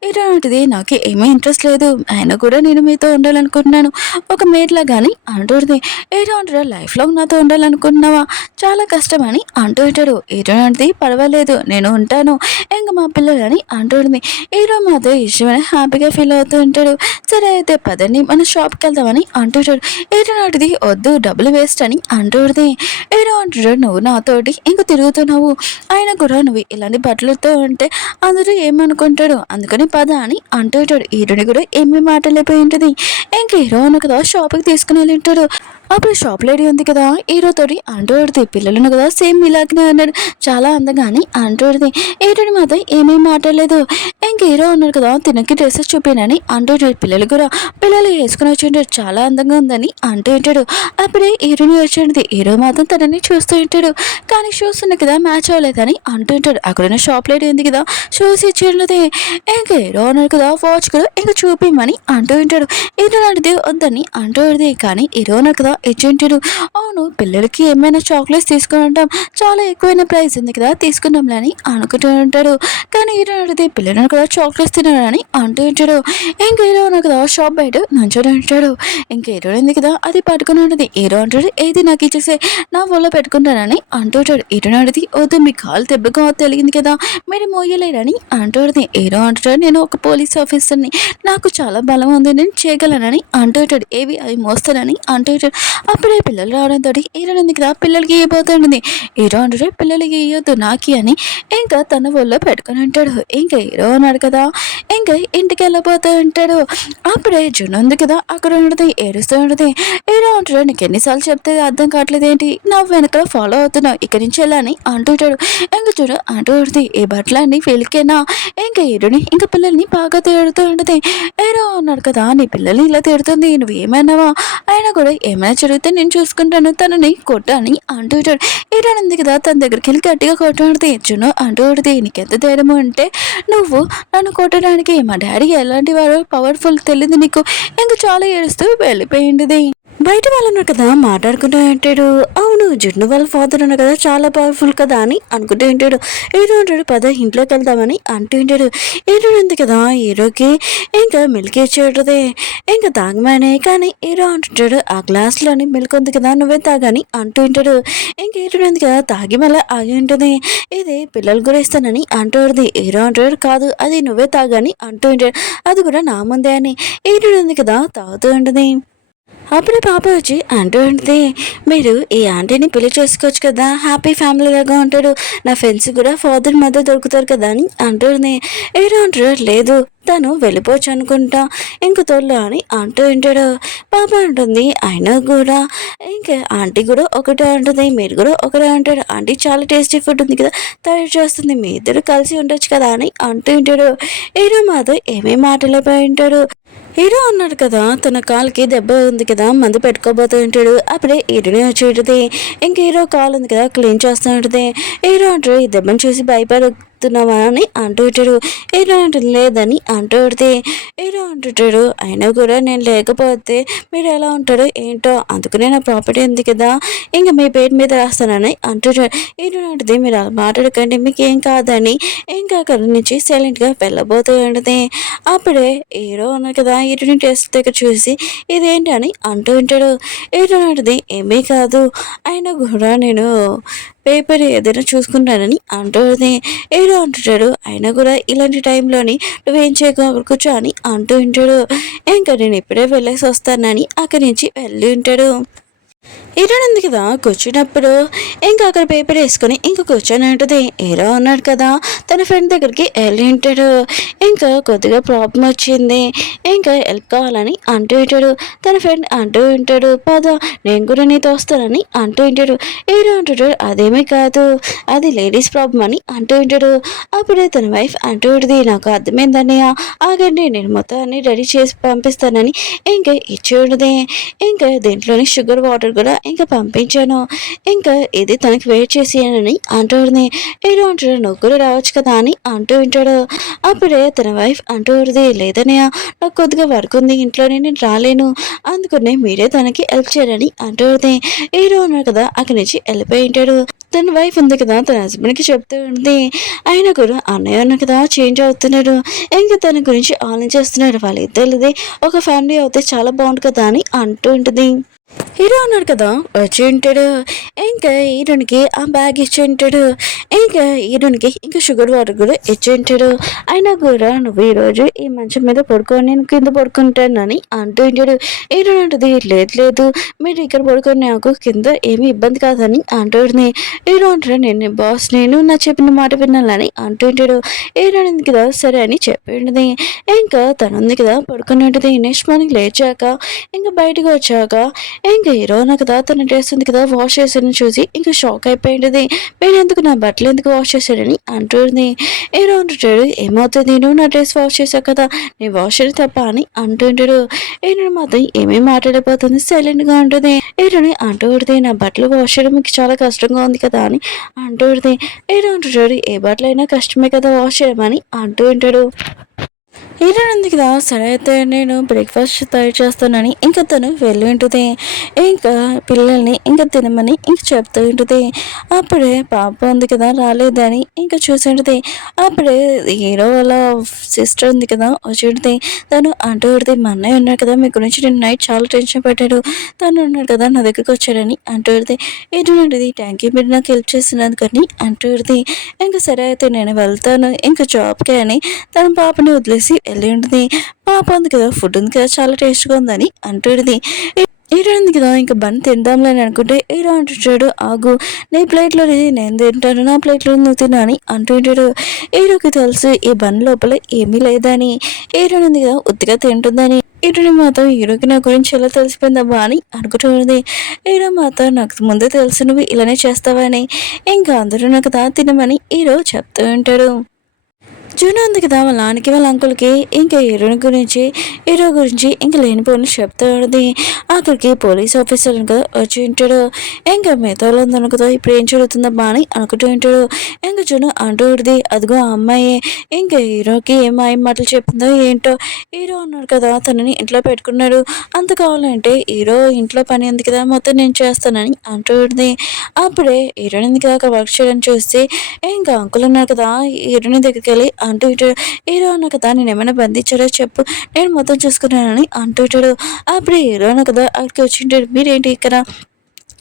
ఇటువంటిది నాకు ఏమీ ఇంట్రెస్ట్ లేదు, అయినా కూడా నేను మీతో ఉండాలనుకుంటున్నాను ఒక మేట్లా కానీ అంటుంది. ఇటువంటిది లైఫ్లో నాతో ఉండాలనుకుంటున్నావా, చాలా కష్టమని అంటూ ఉంటాడు. ఇటువంటిది పర్వాలేదు నేను ఉంటాను ఇంకా మా పిల్లలని అంటుంది. హీరో మాత్రం ఇష్టమని హ్యాపీగా ఫీల్ అవుతూ ఉంటాడు. సరే అయితే పదండి మన షాప్కి వెళ్దామని అంటుంటాడు. ఇటువంటిది వద్దు డబ్బులు వేస్ట్ అని అంటుంది. హీరో అంటున్నాడు, నువ్వు నాతోటి ఇంక తిరుగుతున్నావు, ఆయన కూడా నువ్వు ఇలాంటి బట్టలతో ఉంటే అందరూ ఏమనుకుంటాడు, అందుకని పద అని అంటుంటాడు. హీరోని కూడా ఏమీ మాటలేపోయి ఉంటుంది. ఇంక హీరో అన్న కదా షాప్కి తీసుకుని వెళ్ళి ఉంటాడు. అప్పుడు షాప్ లేడీ ఉంది కదా హీరోతోటి అంటూడుతుంది, పిల్లలను కదా సేమ్ ఇలాగనే అన్నాడు, చాలా అందంగా అని అంటూడుతుంది. హీరోని మాత్రం ఏమేం మాట్లాడలేదు. ఇంక హీరో ఉన్నారు కదా తినకి డ్రెస్సెస్ చూపినని అంటుంటాడు. పిల్లలు కూడా పిల్లలు వేసుకుని వచ్చింటాడు, చాలా అందంగా ఉందని అంటూ ఉంటాడు. అప్పుడే హీరోని వచ్చింది. హీరో మాత్రం తనని చూస్తూ ఉంటాడు, కానీ షూస్ ఉన్నాయి కదా మ్యాచ్ అవ్వలేదని అంటుంటాడు. అక్కడున్న షాప్ లేడీ ఉంది కదా షూస్ ఇచ్చేది. ఇంక హీరో ఉన్నారు కదా వాచ్ కూడా ఇంక చూపిమని అంటూ ఉంటాడు. హీరో లాంటిది వద్దని అంటూది, కానీ హీరో ఉన్నారు కదా ఇచ్చింటాడు. అవును పిల్లలకి ఏమైనా చాక్లెట్స్ తీసుకుని ఉంటాం, చాలా ఎక్కువైన ప్రైస్ ఉంది కదా తీసుకున్నాంలే అని అనుకుంటూ ఉంటాడు. కానీ హీరో అడిగితే పిల్లలను కదా చాక్లెట్స్ తినాలని అంటూ ఉంటాడు. ఇంక హీరో కదా షాప్ బయట నుంచొని ఉంటాడు. ఇంక హీరో ఉంది కదా అది పట్టుకుని ఉంటుంది. హీరో అంటాడు, ఏది నాకు ఇచ్చేసే నా ఒళ్ళో పెట్టుకుంటానని అంటుంటాడు. హీరో అడిగి వద్దు మీ కాలు దెబ్బగా తెలిగింది కదా మీరు మోయలేరని అంటుంది. హీరో అంటాడు, నేను ఒక పోలీస్ ఆఫీసర్ని, నాకు చాలా బలం ఉంది, నేను చేయగలనని అంటుంటాడు. ఏవి అవి మోస్తానని అంటుంటాడు. అప్పుడే పిల్లలు రావడంతో హీరో కదా పిల్లలకి ఇవ్వబోతుంటుంది. హీరో అంటే పిల్లలకి ఇవ్వద్దు నాకి అని ఇంకా తన ఒళ్ళో పెట్టుకుని ఉంటాడు. ఇంకా హీరో అన్నాడు కదా ఇంకా ఇంటికి వెళ్ళబోతూ ఉంటాడు. అప్పుడే జున్ను ఉంది కదా అక్కడ ఉండదు, ఏడుస్తూ ఉంటుంది. హీరో అంటాడు, నీకు ఎన్నిసార్లు చెప్తే అర్థం కావట్లేదు ఏంటి, నా వెనక ఫాలో అవుతున్నావు, ఇక్కడి నుంచి వెళ్ళని అంటుంటాడు. ఇంకా చూడు అంటూ ఉంటుంది, ఏ బట్టలన్నీ వీళ్ళకేనా ఇంకా హీరోని ఇంకా పిల్లల్ని బాగా తిడుతూ ఉంటుంది. హీరో అన్నాడు కదా నీ పిల్లల్ని ఇలా తిడుతుంది నువ్వు ఏమన్నావా, ఆయన కూడా ఏమైనా జరిగితే నేను చూసుకుంటాను తనని కొట్టని అంటూ ఉంటాడు. హీరోని కదా తన దగ్గరికి వెళ్ళి గట్టిగా కొట్టాడుతుంది. జున్ను అంటూ ఉంటుంది, నీకెంత ధైర్యం ఉంటే నువ్వు నన్ను కొట్టడానికి, మా డాడీ ఎలాంటి వాడు పవర్ఫుల్ తెలియదు నీకు, ఇంకా చాలా ఏడుస్తూ వెళ్ళిపోయింది. బయట వాళ్ళు ఉన్నారు కదా మాట్లాడుకుంటూ ఉంటాడు. అవును జున్ను వాళ్ళ ఫాదర్ ఉన్నారు కదా చాలా పవర్ఫుల్ కదా అని అనుకుంటూ ఉంటాడు. హీరో అంటాడు పద ఇంట్లోకి వెళ్దామని అంటూ ఉంటాడు. హీరో ఉంది కదా హీరోకి ఇంకా మిల్క్ ఇచ్చేటది ఇంకా తాగమని, కానీ హీరో అంటుంటాడు ఆ గ్లాస్లోని మిల్క్ ఉంది కదా నువ్వే తాగని అంటూ ఉంటాడు. ఇంకా హీరో ఉంది కదా తాగి మళ్ళీ ఆగి ఉంటుంది. ఇది పిల్లలు కూడా ఇస్తానని అంటుంది. హీరో అంటాడు కాదు అది నువ్వే తాగని అంటూ ఉంటాడు, అది కూడా నా ముందే అని. హీరో ఉంది కదా తాగుతూ ఉంటుంది. అప్పుడు పాప వచ్చి అంటూ ఉంటుంది, మీరు ఈ ఆంటీని పెళ్లి చేసుకోవచ్చు కదా హ్యాపీ ఫ్యామిలీలాగా ఉంటాడు, నా ఫ్రెండ్స్ కూడా ఫాదర్ మదర్ దొరుకుతారు కదా అని అంటుంది. హీరో అంటాడు లేదు తను వెళ్ళిపోవచ్చు అనుకుంటా ఇంక తోళ్ళు అని అంటూ ఉంటాడు. పాప అంటుంది అయినా కూడా ఇంకా ఆంటీ కూడా ఒకటే అంటుంది, మీరు కూడా ఒకటే అంటాడు, ఆంటీ చాలా టేస్టీ ఫుడ్ ఉంది కదా తయారు చేస్తుంది, మీ ఇద్దరు కలిసి ఉండొచ్చు కదా అని అంటూ ఉంటాడు. హీరో మాత్రం ఏమేమి మాటలైపోయి ఉంటాడు. హీరో అన్నాడు కదా తన కాలుకి దెబ్బ ఉంది కదా మందు పెట్టుకోబోతూ ఉంటాడు. అప్పుడే హీరోని వచ్చి ఉంటుంది. ఇంక హీరో కాలు ఉంది కదా క్లీన్ చేస్తూ ఉంటుంది. హీరో అంటాడు ఈ దెబ్బను చూసి భయపడుతున్నావా అని అంటూ ఉంటాడు. హీరో అంటుంది లేదని అంటూ ఉంటుంది. హీరో అంటుంటాడు అయినా కూడా నేను లేకపోతే మీరు ఎలా ఉంటారో ఏంటో, అందుకనే నా ప్రాపర్టీ ఉంది కదా ఇంకా మీ పేరు మీద రాస్తానని అంటుంటాడు. హీరో అంటుంది మీరు అలా మాట్లాడకండి మీకు ఏం కాదని ఇంకా అక్కడి నుంచి సైలెంట్గా వెళ్ళబోతూ ఉంటుంది. అప్పుడే హీరో అన్నారు కదా హీరోని టేస్ట్ దగ్గర చూసి ఇదేంటి అని అంటూ ఉంటాడు. హీరో అంటుంది ఏమీ కాదు అయినా కూడా నేను పేపర్ ఏదైనా చూసుకుంటానని అంటుంది. హీరో అంటుంటాడు అయినా కూడా ఇలాంటి టైంలోని నువ్వేం చేయకూర్చో అని అంటూ ఉంటాడు. ఇంకా నేను ఇప్పుడే వెళ్ళేసి వస్తానని అక్కడి నుంచి వెళ్ళి ఉంటాడు. హీరో ఉంది కదా కూర్చున్నప్పుడు ఇంకా అక్కడ పేపర్ వేసుకొని ఇంకా కూర్చొని ఉంటుంది. హీరో ఉన్నాడు కదా తన ఫ్రెండ్ దగ్గరికి వెళ్ళి ఉంటాడు. ఇంకా కొద్దిగా ప్రాబ్లం వచ్చింది ఇంకా హెల్ప్ కావాలని అంటూ ఉంటాడు. తన ఫ్రెండ్ అంటూ ఉంటాడు పద నేను కూడా నీతో వస్తానని అంటూ ఉంటాడు. హీరో అంటుంటాడు అదేమీ కాదు అది లేడీస్ ప్రాబ్లం అని అంటూ ఉంటాడు. అప్పుడే తన వైఫ్ అంటూ ఉంటుంది నాకు అర్థమైందన్నయ్య ఆగండి నేను మొత్తం అన్ని రెడీ చేసి పంపిస్తానని ఇంకా ఇచ్చి ఉంటుంది. ఇంకా దీంట్లోని షుగర్ వాటర్ కూడా ఇంకా పంపించాను. ఇంకా ఇది తనకి వెయిట్ చేసేయనని అంటూడిని. హీరో అంటాడు, నువ్వు కూడా రావచ్చు కదా అని అంటూ ఉంటాడు. అప్పుడే తన వైఫ్ అంటూ ఉంటుంది, లేదనయ్య నాకు కొద్దిగా వర్క్ ఉంది ఇంట్లోనే, నేను రాలేను, అందుకనే మీరే తనకి హెల్ప్ చేయాలని అంటూ ఉంటుంది. హీరో ఉన్నాడు కదా అక్కడి నుంచి వెళ్ళిపోయి ఉంటాడు. తన వైఫ్ ఉంది కదా తన హస్బెండ్కి చెప్తూ ఉంది. ఆయన కూడా అన్నయ్య ఉన్న కదా చేంజ్ అవుతున్నాడు, ఇంకా తన గురించి ఆలోచిస్తున్నాడు, వాళ్ళిద్దరిది ఒక ఫ్యామిలీ అయితే చాలా బాగుంటుంది కదా అని అంటూ ఉంటుంది. హీరో అన్నాడు కదా వచ్చి ఉంటాడు. ఇంకా హీరోనికి ఆ బ్యాగ్ ఇచ్చి ఉంటాడు. ఇంకా హీరోనికి ఇంకా షుగర్ వాటర్ కూడా ఇచ్చి ఉంటాడు. అయినా కూడా నువ్వు ఈరోజు ఈ మంచం మీద పడుకొని నేను కింద పడుకుంటానని అంటూ ఉంటాడు. హీరో అంటుంది, లేదు లేదు మీరు ఇక్కడ పడుకొని నాకు కింద ఏమీ ఇబ్బంది కాదని అంటుంది. హీరో అంటాడు, నేను బాస్, నేను నా చెప్పిన మాట వినాలని అంటూ ఉంటాడు. హీరో ఉంది కదా సరే అని చెప్పి ఉంటుంది. ఇంకా తను ఉంది కదా పడుకుని ఉంటుంది. నెక్స్ట్ మార్నింగ్ లేచాక ఇంకా బయటకు వచ్చాక ఇంకా హీరోయిన్ కదా తన డ్రెస్ ఉంది కదా వాష్ చేసాను చూసి ఇంకా షాక్ అయిపోయింది. నేను ఎందుకు నా బట్టలు ఎందుకు వాష్ చేశాడని అంటుంది. హీరో అంటాడు, ఏమవుతుంది నువ్వు నా డ్రెస్ వాష్ చేసావు కదా, నేను వాష్ చేయడం తప్ప అని అంటుంటాడు. హీరోని మాత్రం ఏమేమి మాట్లాడిపోతుంది, సైలెంట్ గా ఉంటుంది. హీరోని అంటూడితే నా బట్టలు వాష్ చేయడం మీకు చాలా కష్టంగా ఉంది కదా అని అంటూడితే హీరో అంటాడు, ఏ బట్టలు అయినా కష్టమే కదా వాష్ చేయడం అని అంటూ ఉంటాడు. హీరోయిన్ ఉంది కదా సరే అయితే నేను బ్రేక్ఫాస్ట్ తయారు చేస్తానని ఇంకా తను వెళ్ళి ఉంటుంది. ఇంకా పిల్లల్ని ఇంకా తినమని ఇంక చెప్తూ ఉంటుంది. అప్పుడే పాప ఉంది కదా రాలేదని ఇంకా చూసి ఉంటుంది. అప్పుడే హీరో వాళ్ళ సిస్టర్ ఉంది కదా వచ్చి ఉంటుంది. తను అంటూ ఉంటుంది, మా అన్నయ్య ఉన్నాడు కదా మీ గురించి నేను నైట్ చాలా టెన్షన్ పెట్టాడు, తను ఉన్నాడు కదా నా దగ్గరికి వచ్చాడని అంటూ ఉంటుంది. ఏంటంటే థ్యాంక్ యూ మీరు నాకు హెల్ప్ చేసినందుకని అంటూ ఉంటుంది. ఇంకా సరే అయితే నేను వెళ్తాను ఇంకా జాబ్కి అని తన పాపని వదిలేసి వెళ్ళి ఉంటుంది. పాప ఉంది కదా ఫుడ్ ఉంది కదా చాలా టేస్ట్గా ఉందని అంటుంది. హీరో ఉంది కదా ఇంకా బన్ తిందాంలే అని అనుకుంటే హీరో అంటుంటాడు, ఆగు నీ ప్లేట్లో నేను తింటాను, నా ప్లేట్లో నువ్వు తిను అని అంటుంటాడు. హీరోకి తెలుసు ఈ బన్ లోపల ఏమీ లేదని. హీరో ఉంది కదా ఉత్తిగా తింటుందని. హీరోని మాత్రం హీరోకి నా గురించి ఎలా తెలిసిపోయిందమ్మా అని అనుకుంటుంది. హీరో మాత్రం నాకు ముందే తెలుసు నువ్వు ఇలానే చేస్తావని. ఇంకా అందరూ నాకు దా తినమని హీరో చెప్తూ ఉంటాడు. జూన్ ఉంది కదా వాళ్ళ నాన్నకి వాళ్ళ అంకుల్కి ఇంకా హీరో గురించి ఇంకా లేనిపోని చెప్తా ఉంది. అక్కడికి పోలీస్ ఆఫీసర్ కదా వచ్చి ఉంటాడు. ఇంకా మిగతా వాళ్ళందరూ కదా ఇప్పుడు ఏం జరుగుతుందమ్మా అని అనుకుంటూ ఉంటాడు. ఇంకా జూన్ అంటూ ఉంటుంది, అదిగో ఆ అమ్మాయి ఇంకా హీరోకి ఏం మాయ మాటలు చెప్పిందో ఏంటో, హీరో అన్నాడు కదా తనని ఇంట్లో పెట్టుకున్నాడు, అంత కావాలంటే హీరో ఇంట్లో పని ఉంది కదా మొత్తం నేను చేస్తానని అంటూ ఉంటుంది. అప్పుడే హీరోయిన్ ఉంది కదా అక్కడ వర్క్ చేయడం చూస్తే ఇంకా అంకుల్ ఉన్నారు కదా హీరోయిన్ దగ్గరికి వెళ్ళి అంటూ ఇటాడు, హీరో అన్న కదా నేను ఏమైనా బంధించాడో చెప్పు నేను మొత్తం చూసుకున్నానని అంటూ ఇటాడు. అప్పుడు హీరో అన్న కదా అక్కడికి వచ్చింటాడు, మీరేంటి ఇక్కడ,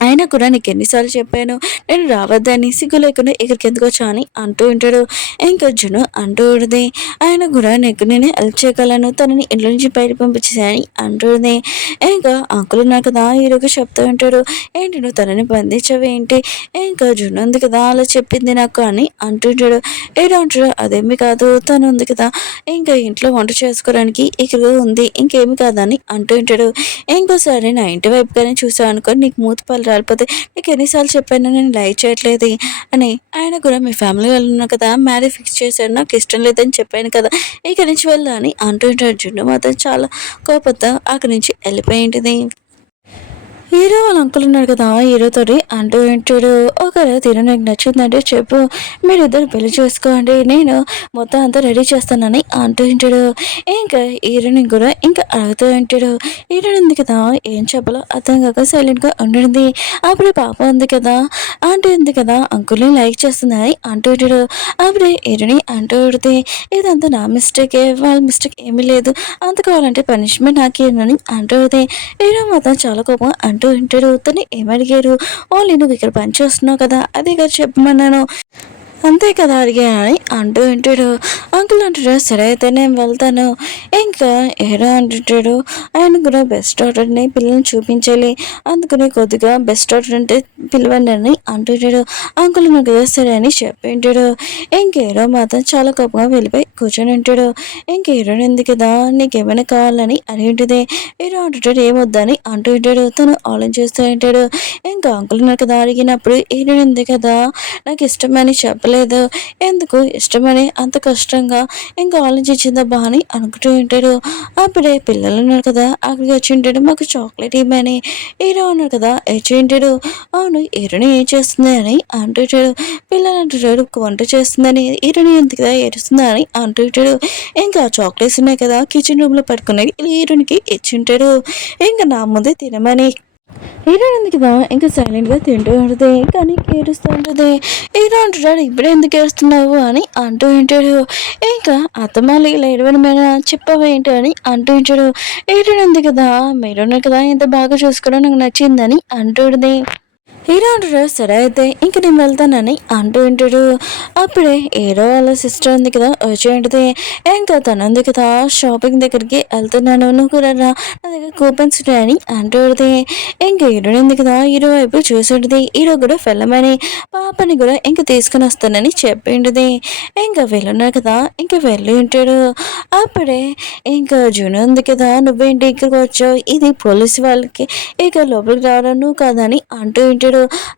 అయినా కూడా నీకు ఎన్నిసార్లు చెప్పాను నేను రావద్దని, సిగ్గు లేకుండా ఇక్కడికి ఎందుకు వచ్చా అని అంటూ ఉంటాడు. ఇంకా జును అంటూ ఉంటుంది, ఆయన కూడా నీకు నేనే హెల్ప్ చేయగలను, తనని ఇంట్లో నుంచి బయట పంపించేసాని అంటుంది. ఇంకా అంకుల్ ఉన్నారు కదా హీరోకి చెప్తూ ఉంటాడు, ఏంటి నువ్వు తనని బంధించావు ఏంటి, ఇంకా జును ఉంది కదా అలా చెప్పింది నాకు అని అంటుంటాడు. ఏదో అంటాడు, అదేమి కాదు తను ఉంది కదా ఇంకా ఇంట్లో వంట చేసుకోవడానికి ఇక్కడ ఉంది ఇంకేమి కాదని అంటూ ఉంటాడు. ఇంకోసారి నా ఇంటి వైపుగానే చూసావు అనుకో నీకు మూతిపాలు రాలిపోతే, నీకు ఎన్నిసార్లు చెప్పాను నేను లైక్ చేయట్లేదు అని, ఆయన కూడా మీ ఫ్యామిలీ వాళ్ళు ఉన్నారు కదా మ్యారేజ్ ఫిక్స్ చేశారు నాకు ఇష్టం లేదని చెప్పాను కదా ఇక్కడి నుంచి వెళ్ళు అని అంటుంటాడు. జున్ను మాత్రం చాలా కోపంతో అక్కడి నుంచి వెళ్ళిపోయింది. హీరో వాళ్ళ అంకుల్ ఉన్నాడు కదా హీరోతోటి అంటూ ఉంటాడు, ఒకవేళ తిను నాకు నచ్చిందంటే చెప్పు మీరిద్దరు పెళ్లి చేసుకోండి నేను మొత్తం అంతా రెడీ చేస్తానని అంటూ ఉంటాడు. ఇంకా హీరోని కూడా ఇంకా అడుగుతూ ఉంటాడు. హీరోని ఉంది కదా ఏం చెప్పాలో అర్థం కాక సైలెంట్గా ఉండింది. అప్పుడు పాప ఉంది కదా ఆంటీ ఉంది కదా అంకుల్ని లైక్ చేస్తుందని అంటూ ఉంటాడు. అప్పుడే హీరోని అంటూ ఉడితే ఇదంతా నా మిస్టేకే, వాళ్ళ మిస్టేక్ ఏమీ లేదు, అంత కావాలంటే పనిష్మెంట్ నాకేనని అంటూ ఉడితే హీరో మాత్రం చాలా కోపం అంటూ ఉంటాడు. తను ఏమడిగారు, ఓన్లీ నువ్వు ఇక్కడ పని చేస్తున్నావు కదా అదే కదా చెప్పమన్నాను అంతే కదా అడిగానని అంటూ ఉంటాడు. అంకుల్ అంటాడు, సరే అయితే నేను వెళ్తాను. ఇంకా ఏడో అంటుంటాడు, ఆయన కూడా బెస్ట్ ఆర్డర్ని పిల్లల్ని చూపించాలి అందుకని కొద్దిగా బెస్ట్ ఆర్డర్ అంటే పిలవండి అని అంటుంటాడు. అంకుల్ నాకు కదా సరే అని చెప్పింటాడు. ఇంకేడో మాత్రం చాలా కోపంగా వెళ్ళిపోయి కూర్చొని ఉంటాడు. ఇంకేడో ఉంది కదా నీకేమైనా కావాలని అని ఉంటుంది. ఏడో అంటుంటాడు ఏమొద్దని అంటూ ఉంటాడు. తను ఆలోచిస్తూ ఉంటాడు. ఇంకా అంకుల్ నాకు కదా అడిగినప్పుడు ఏడు ఉంది కదా నాకు ఇష్టమని చెప్పలేదు లేదు, ఎందుకు ఇష్టమని అంత కష్టంగా ఇంకా ఆలోచించిందబ్బా అని అనుకుంటూ ఉంటాడు. అప్పుడే పిల్లలు ఉన్నారు కదా అక్కడికి వచ్చి ఉంటాడు. మాకు చాక్లెట్ ఇవ్వమని హీరో ఉన్నారు కదా ఇచ్చి ఉంటాడు. అవును హీరోని ఏం చేస్తుంది అని అంటుంటాడు. పిల్లలు అంటుంటాడు వంట చేస్తుందని, హీరోని ఎందుకు కదా ఏడుస్తుందా అని అంటుంటాడు. ఇంకా చాక్లెట్స్ ఉన్నాయి కదా కిచెన్ రూమ్ లో పట్టుకున్నవి హీరోనికి ఇచ్చింటాడు. ఇంకా నా ముందే తినమని హీరో ఎందుకుదా ఇంకా సైలెంట్గా తింటూ ఉంటుంది, కానీ ఏడుస్తూ ఉంటుంది. హీరో అంటాడు ఇప్పుడే ఎందుకు ఏడుస్తున్నావు అని అంటూ ఉంటాడు. ఇంకా అత్తమాలి ఇలా ఏడవడమేనా చెప్పవేంటి అని అంటూ ఉంటాడు. హీరో ఎందుకు కదా మీరు కదా ఎంత బాగా చూసుకోవడం నాకు నచ్చిందని అంటుంది. హీరో అంటాడు సరే అయితే ఇంక నేను వెళ్తానని అంటూ ఉంటాడు. అప్పుడే హీరో వాళ్ళ సిస్టర్ ఉంది కదా వచ్చి ఉంటుంది. ఇంకా తను ఉంది కదా షాపింగ్ దగ్గరికి వెళ్తున్నాను నువ్వు కూడా రా, నా దగ్గర కూపన్స్ ఉన్నాయని అంటూ ఉంటుంది. ఇంకా హీరోని ఉంది కదా హీరో వైపు చూసి ఉంటుంది. హీరో కూడా వెళ్ళమని పాపని కూడా ఇంకా తీసుకుని వస్తానని చెప్పి ఉంటుంది. ఇంకా వెళ్ళున్నారు కదా ఇంకా వెళ్ళి ఉంటాడు. అప్పుడే ఇంకా జూన్ ఉంది కదా నువ్వేంటి ఇక్కడికి వచ్చావు, ఇది పోలీసు వాళ్ళకి ఇక లోపలికి రావడం నువ్వు కాదని అంటూ ఉంటాడు.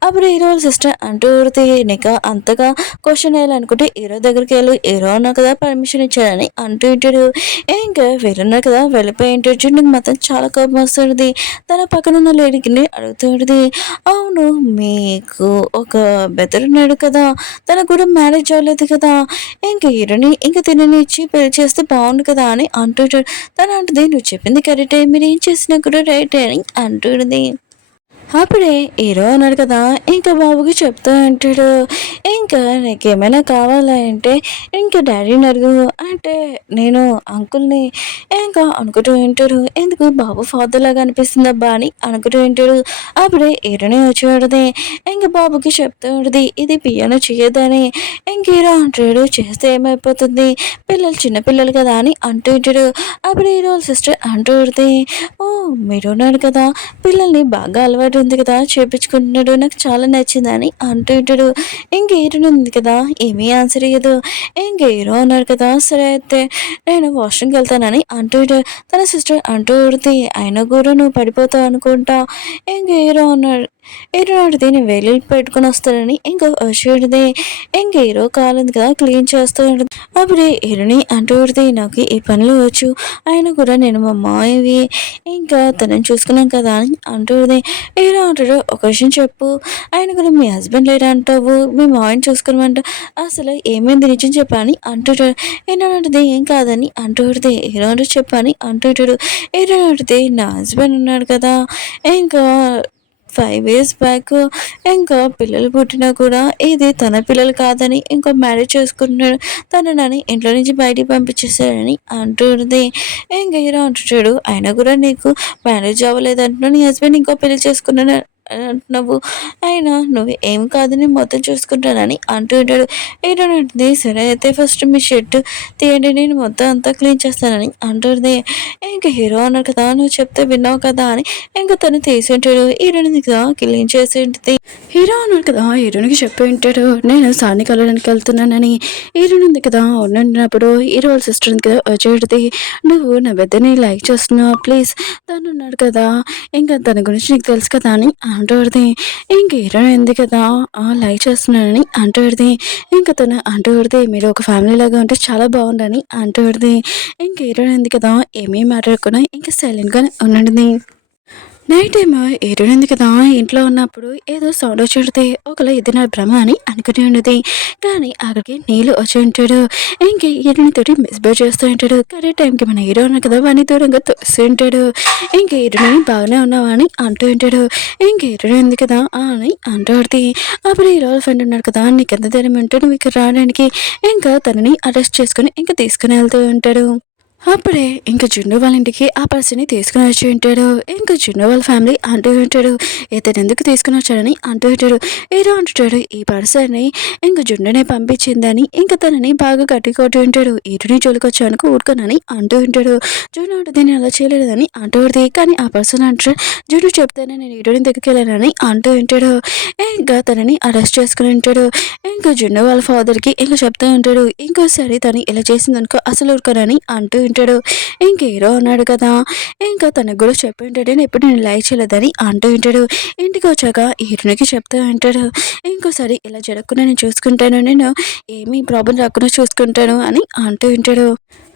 అప్పుడు హీరో వాళ్ళ సిస్టర్ అంటూ ఊరితే నీకు అంతగా క్వశ్చన్ వేయాలనుకుంటే హీరో దగ్గరికి వెళ్ళు, హీరో అన్నా కదా పర్మిషన్ ఇచ్చాడని అంటూ ఉంటాడు. ఇంకా వెళ్ళున్నారు కదా వెళ్ళిపోయి ఉంటాడు. చూడండి మాత్రం చాలా కోపం వస్తుంది. తన పక్కన ఉన్న లేడీకి అడుగుతూ ఉంటుంది అవును మీకు ఒక బెదర్ ఉన్నాడు కదా తనకు కూడా మ్యారేజ్ అవ్వలేదు కదా, ఇంకా హీరోని ఇంకా తినని ఇచ్చి పెళ్లి చేస్తే బాగుండు కదా అని అంటుంటాడు. తను అంటుంది నువ్వు చెప్పింది కరెక్టే, మీరు ఏం చేసినా కూడా రైట్ అని అంటుంది. అప్పుడే హీరో అన్నాడు కదా ఇంకా బాబుకి చెప్తా అంటాడు. ఇంకా నీకేమైనా కావాలా అంటే ఇంకా డాడీని అడుగు అంటే నేను అంకుల్ని ఇంకా అనుకుంటూ ఉంటాడు. ఎందుకు బాబు ఫాదర్ లాగా అనిపిస్తుంది అబ్బా అని అనుకుంటూ ఉంటాడు. అప్పుడే హీరోనే వచ్చి ఇంకా బాబుకి చెప్తూ ఉంటుంది ఇది పియానో చేయదని. ఇంక హీరో అంటాడు చేస్తే ఏమైపోతుంది, పిల్లలు చిన్నపిల్లలు కదా అని అంటూ ఉంటాడు. అప్పుడు హీరో సిస్టర్ అంటూ ఉంటుంది ఓ మీరు ఉన్నారు కదా పిల్లల్ని బాగా అలవాటు ఉంది కదా చేపించుకుంటున్నాడు నాకు చాలా నచ్చిందని అంటూ ఉంటాడు. ఇంక హీరోని ఉంది కదా ఏమీ ఆన్సర్ ఇయ్యదు. ఇంక హీరో అన్నాడు కదా సరే అయితే నేను వాష్రూమ్కి వెళ్తానని అంటూ తన సిస్టర్ అంటూ ఉడితే అయినా కూడా నువ్వు పడిపోతావు అనుకుంటా. ఇంక హీరో అన్నాడు హీరో అడితే నేను వెళ్ళి పెట్టుకుని వస్తానని ఇంకా వచ్చేది. ఇంక హీరో కాలేదు కదా క్లీన్ చేస్తూ ఉంటుంది. అప్పుడే హీరోని అంటూ ఉడితే నాకు ఈ పనులు వచ్చు, ఆయన కూడా నేను మా మాయవి ఇంకా తనని చూసుకున్నాం కదా అని అంటుంది. హీరో అంటాడు ఒక విషయం చెప్పు, ఆయన కూడా మీ హస్బెండ్ లేడా అంటావు మీ మాయని చూసుకోమంట అసలు ఏమైంది నిజం చెప్పని అంటుంటాడు. హీరో అంటుంది ఏం కాదని అంటుంటుంది. హీరో అంటే చెప్పని అంటుంటాడు. హీరో అంటుంది నా హస్బెండ్ ఉన్నాడు కదా ఇంకా 5 ఇయర్స్ బ్యాక్ ఇంకా పిల్లలు పుట్టినా కూడా ఇది తన పిల్లలు కాదని ఇంకో మ్యారేజ్ చేసుకుంటున్నాడు, తనని ఇంట్లో నుంచి బయటికి పంపించేశాడని అంటుంది. ఇంకా హీరో అంటుంటాడు అయినా కూడా నీకు మ్యారేజ్ అవ్వలేదు అంటున్నావు, నీ హస్బెండ్ ఇంకో పెళ్లి చేసుకున్నాడు అంటున్నావు, అయినా నువ్వు ఏం కాదని మొత్తం చూసుకుంటానని అంటూ ఉంటాడు. హీరో అంటుంది సరే అయితే ఫస్ట్ మీ షర్ట్ తీయండి నేను మొత్తం అంతా క్లీన్ చేస్తానని అంటుంది. ఇంకా హీరో అన్నాడు కదా నువ్వు చెప్తే విన్నావు కదా అని ఇంకా తను తీసి ఉంటాడు. హీరోని కదా క్లీన్ చేసి ఉంటుంది. హీరో అన్నాడు కదా హీరోనికి చెప్పి ఉంటాడు నేను సాన్ని కలవడానికి వెళ్తున్నానని. హీరోని ఉంది కదా ఉన్నప్పుడు హీరో వాళ్ళ సిస్టర్ ఉంది కదా వచ్చేది నువ్వు నా బిడ్డని లైక్ చేస్తున్నావు ప్లీజ్, తను ఉన్నాడు కదా ఇంకా తన గురించి నీకు తెలుసు కదా అని అంటూడిది. ఇంక హీరో ఉంది కదా లైక్ చేస్తున్నానని అంటూడిది. ఇంకా తను అంటూడిది మీరు ఒక ఫ్యామిలీ లాగా ఉంటే చాలా బాగుండని అంటూడిది. ఇంక హీరో ఉంది కదా ఏమీ మాట్లాడకుండా ఇంకా సైలెంట్గానే ఉండండి. నైట్ టైమ్ ఏడుంది కదా ఇంట్లో ఉన్నప్పుడు ఏదో సౌండ్ వచ్చి ఉంటుంది. ఒకలా ఇది నా భ్రమ అని అనుకుని ఉండేది, కానీ అక్కడికి నీళ్ళు వచ్చి ఉంటాడు. ఇంకా హీరోనితోటి మిస్బిహేవ్ చేస్తూ ఉంటాడు. కరెక్ట్ టైంకి మన హీరో ఉన్నాడు కదా వాని దూరంగా తోసి ఉంటాడు. ఇంక హీరోని బాగానే ఉన్నావా అని అంటూ ఉంటాడు. ఇంక హీరోని ఉంది కదా అని అంటాడుది. అప్పుడు హీరో ఫ్రెండ్ ఉన్నాడు కదా నీకు ఎంత ధైర్యం ఉంటే నువ్వు ఇక్కడ రావడానికి, ఇంకా తనని అరెస్ట్ చేసుకుని ఇంకా తీసుకుని వెళ్తూ ఉంటాడు. అప్పుడే ఇంకా జున్ను వాళ్ళ ఇంటికి ఆ పర్సన్ని తీసుకుని వచ్చి ఉంటాడు. ఇంకా జున్ను వాళ్ళ ఫ్యామిలీ అంటూ ఉంటాడు ఇతను ఎందుకు తీసుకుని వచ్చాడని అంటూ ఉంటాడు. హీరో అంటుంటాడు ఈ పర్సన్ని ఇంకా జున్నునే పంపించిందని ఇంకా తనని బాగా గట్టి కొట్టి ఉంటాడు. ఇటుని జోలికి వచ్చానుకు ఊరుకోనని అంటూ ఉంటాడు. జున్ను అంటే నేను అలా చేయలేదని అంటూ ఉంటుంది. కానీ ఆ పర్సన్ అంటాడు జున్ను చెప్తేనే నేను ఇటుని దగ్గరికి వెళ్ళానని అంటూ ఉంటాడు. ఇంకా తనని అరెస్ట్ చేసుకుని ఉంటాడు. ఇంకా జున్ను వాళ్ళ ఫాదర్కి ఇలా చెప్తూ ఉంటాడు ఇంకోసారి తను ఇలా చేసిందనుకో అసలు ఊరుకోనని అంటూ ఉంటాడు. ఉంటాడు. ఇంక హీరో ఉన్నాడు కదా! ఇంకా తనకు కూడా చెప్పి ఉంటాడు. నేనెప్పుడు నిన్ను లైక్ చేయలేదని అంటూ ఉంటాడు. ఇంటికొచ్చాక హీరోయిన్‌కి చెప్తూ ఉంటాడు. ఇంకోసారి ఇలా జరగకుండా నేను చూసుకుంటాను. నేను ఏమీ ప్రాబ్లమ్ రాకుండా చూసుకుంటాను అని అంటూ ఉంటాడు.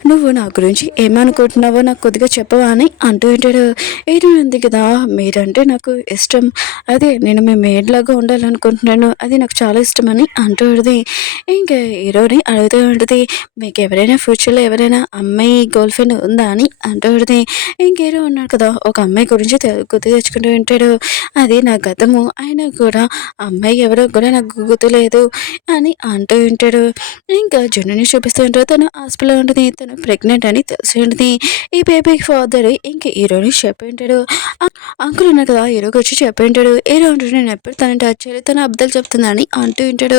నువ్వు నా గురించి ఏమనుకుంటున్నావో నాకు కొద్దిగా చెప్పవా అని అంటూ ఉంటాడు. హీరోయిన్ ఉంది కదా! మీరంటే నాకు ఇష్టం. అదే నేను మీ మెయిడ్‌లాగా ఉండాలనుకుంటున్నాను. అది నాకు చాలా ఇష్టమని అంటూ ఉంటది. ఇంక హీరోని అడుగుతూ ఉంటది. మీకెవరైనా ఫ్యూచర్‌లో ఎవరైనా అమ్మాయి గర్ల్ ఫ్రెండ్ ఉందా అని అంటూ ఉంటది. ఇంక హీరో ఉన్నాడు కదా! ఒక అమ్మాయి గురించి గుర్తు తెచ్చుకుంటూ ఉంటాడు. అది నా గతము. అయినా కూడా ఆ అమ్మాయి ఎవరో కూడా నాకు గుర్తులేదు అని అంటూ ఉంటాడు. ఇంకా జున్నుని చూపిస్తూ ఉంటారు. తను హాస్పిటల్‌లో ఉంటది. తను ప్రెగ్నెంట్ అని తెలిసి ఉంటది. ఈ బేబీకి ఫాదర్ ఇంక హీరోని చెప్పి ఉంటాడు. అంకుల్ ఉన్నారు కదా! హీరోకొచ్చి చెప్పి ఉంటాడు. హీరో అంటాడు నేనెప్పుడు తనని టచ్ చేయలేదు. తను అబద్ధాలు చెప్తుందని అంటూ ఉంటాడు.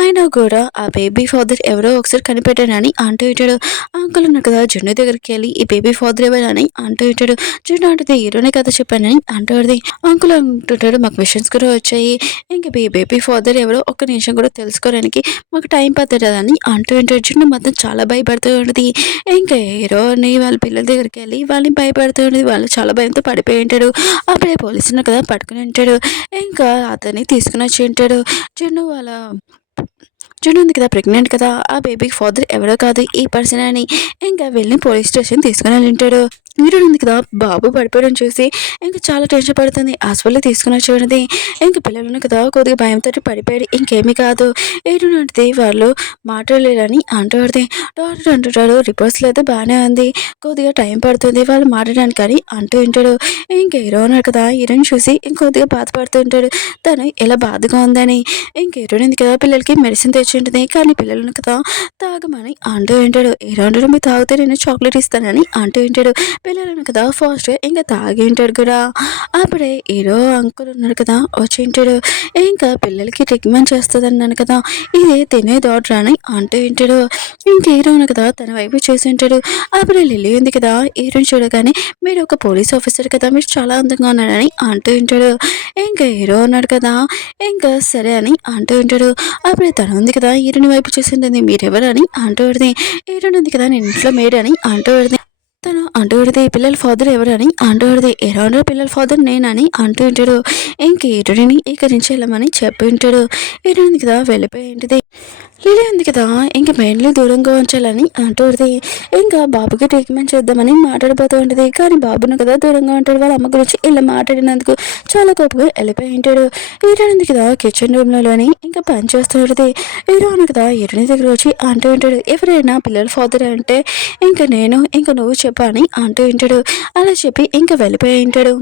అయినా కూడా ఆ బేబీ ఫాదర్ ఎవరో ఒకసారి కనిపెట్టానని అంటూ ఉంటాడు. అంకుల్ ఉన్నారు కదా! జున్ను దగ్గరికెళ్ళి ఈ బేబీ ఫాదర్ ఎవరని అంటూ ఉంటాడు. జున్ను అంటది హీరోనే కథ చెప్పానని అంటూ ఉంటది. అంకుల్ అంటుంటాడు మాకు విషన్స్ కూడా వచ్చాయి. ఇంక ఈ బేబీ ఫాదర్ ఎవరో ఒక్క నిమిషం కూడా తెలుసుకోవడానికి మాకు టైం పట్టదని అంటూ ఉంటాడు. జున్ను మాత్రం చాలా భయపడుతూ ఉంటది. ఇంకా హీరోని వాళ్ళ పిల్లల దగ్గరికెళ్ళి వాళ్ళని భయపెడుతూ ఉంటది. వాళ్ళు చాలా భయంతో పడిపోయి ఉంటాడు. అప్పుడే పోలీసున్నారు కదా! పట్టుకొని ఉంటాడు. ఇంకా అతన్ని తీసుకొనొచ్చి ఉంటాడు. జున్ను వాళ్ళ జున్ను ఉంది కదా! ప్రెగ్నెంట్ కదా! ఆ బేబీకి ఫాదర్ ఎవరో కాదు ఈ పర్సన్ అని ఇంకా వెళ్ళి పోలీస్ స్టేషన్ తీసుకొని వెళ్ళుంటాడు. హీరోయిన్ ఉంది కదా! బాబు పడిపోవడం చూసి ఇంక చాలా టెన్షన్ పడుతుంది. హాస్పిటల్‌కి తీసుకొనొచ్చి ఉన్నది. ఇంక పిల్లలున్నారు కదా! కొద్దిగా భయంతోటి పడిపోయాడు. ఇంకేమీ కాదు. హీరోయిన్ అంటది వాళ్ళు మాట్లాడలేరని అంటూ ఉంటది. డాక్టర్ అంటుంటాడు రిపోర్ట్స్‌లో అయితే బానే ఉంది. కొద్దిగా టైం పడుతుంది వాళ్ళు మాట్లాడడానికి అని అంటూ ఉంటాడు. ఇంక హీరో ఉన్నాడు కదా! హీరోయిన్ చూసి ఇంకొద్దిగా బాధపడుతూ ఉంటాడు. తను ఇలా బాధగా ఉందని. ఇంక హీరోయిన్ ఉంది కదా! పిల్లలకి మెడిసిన్ తెచ్చి ఉంటుంది. కానీ పిల్లలున్నారు కదా! తాగమని అంటూ ఉంటాడు. హీరో అంటాడు మీరు తాగితే నేను చాక్లెట్ ఇస్తానని అంటూ ఉంటాడు. పిల్లలున్నారు కదా! ఫాస్ట్‌గా ఇంక తాగి ఉంటాడు కూడా. అప్పుడే హీరో అంకుల్ ఉన్నాడు కదా! వచ్చి ఉంటాడు. ఇంకా పిల్లలకి ట్రీట్మెంట్ చేస్తదన్నాను కదా! ఇది తినే డాక్టర్ అని అంటూ ఉంటాడు. ఇంక హీరో ఉన్నాడు కదా! తన వైపు చూసి ఉంటాడు. అప్పుడే లిల్లీ ఉంది కదా! హీరోని చూడగానే మీరు ఒక పోలీస్ ఆఫీసర్ కదా! మీరు చాలా అందంగా ఉన్నారని అంటూ ఉంటాడు. ఇంకా హీరో ఉన్నాడు కదా! ఇంకా సరే అని అంటూ ఉంటాడు. అప్పుడే తను ఉంది కదా! హీరోని వైపు చూసి ఉంటుంది. మీరెవరని అంటూ ఉంటది. హీరోయిన్ ఉంది కదా! నేను ఇంట్లో మేడ్ అని అంటూ ఉంటది. తను అంటూ ఉంటది. పిల్లల ఫాదర్ ఎవరని అంటూ ఉంటది. ఎలా ఉండరు పిల్లల ఫాదర్ నేనని అంటూ ఉంటాడు. ఇంక హీరోయిన్ని ఇక్కడి నుంచి వెళ్ళమని చెప్పి ఉంటాడు. హీరోయిన్ ఉంది కదా! వెళ్ళిపోయి ఉంటది. లిలీ ఉంది కదా! ఇంక మెయిన్‌లీ దూరంగా ఉంచాలని అంటూ ఉంటది. ఇంకా బాబుకి ట్రీట్మెంట్ చేద్దామని మాట్లాడిపోతూ ఉంటది. కానీ బాబును కదా దూరంగా ఉంటాడు. వాళ్ళ అమ్మ గురించి ఇలా మాట్లాడినందుకు చాలా కోపంగా వెళ్ళిపోయి ఉంటాడు. హీరోయిన్ ఉంది కదా! కిచెన్ రూమ్‌లోని ఇంకా పని చేస్తూ ఉంటది. హీరో ఉంది కదా! హీరోయిన్ దగ్గరికి వచ్చి అంటూ ఉంటాడు. ఎవరైనా పిల్లల ఫాదర్ అంటే ఇంక నేను, ఇంక నువ్వు చెప్పు అని అంటూ ఉంటాడు. అలా చెప్పి ఇంక వెళ్ళిపోయి ఉంటాడు.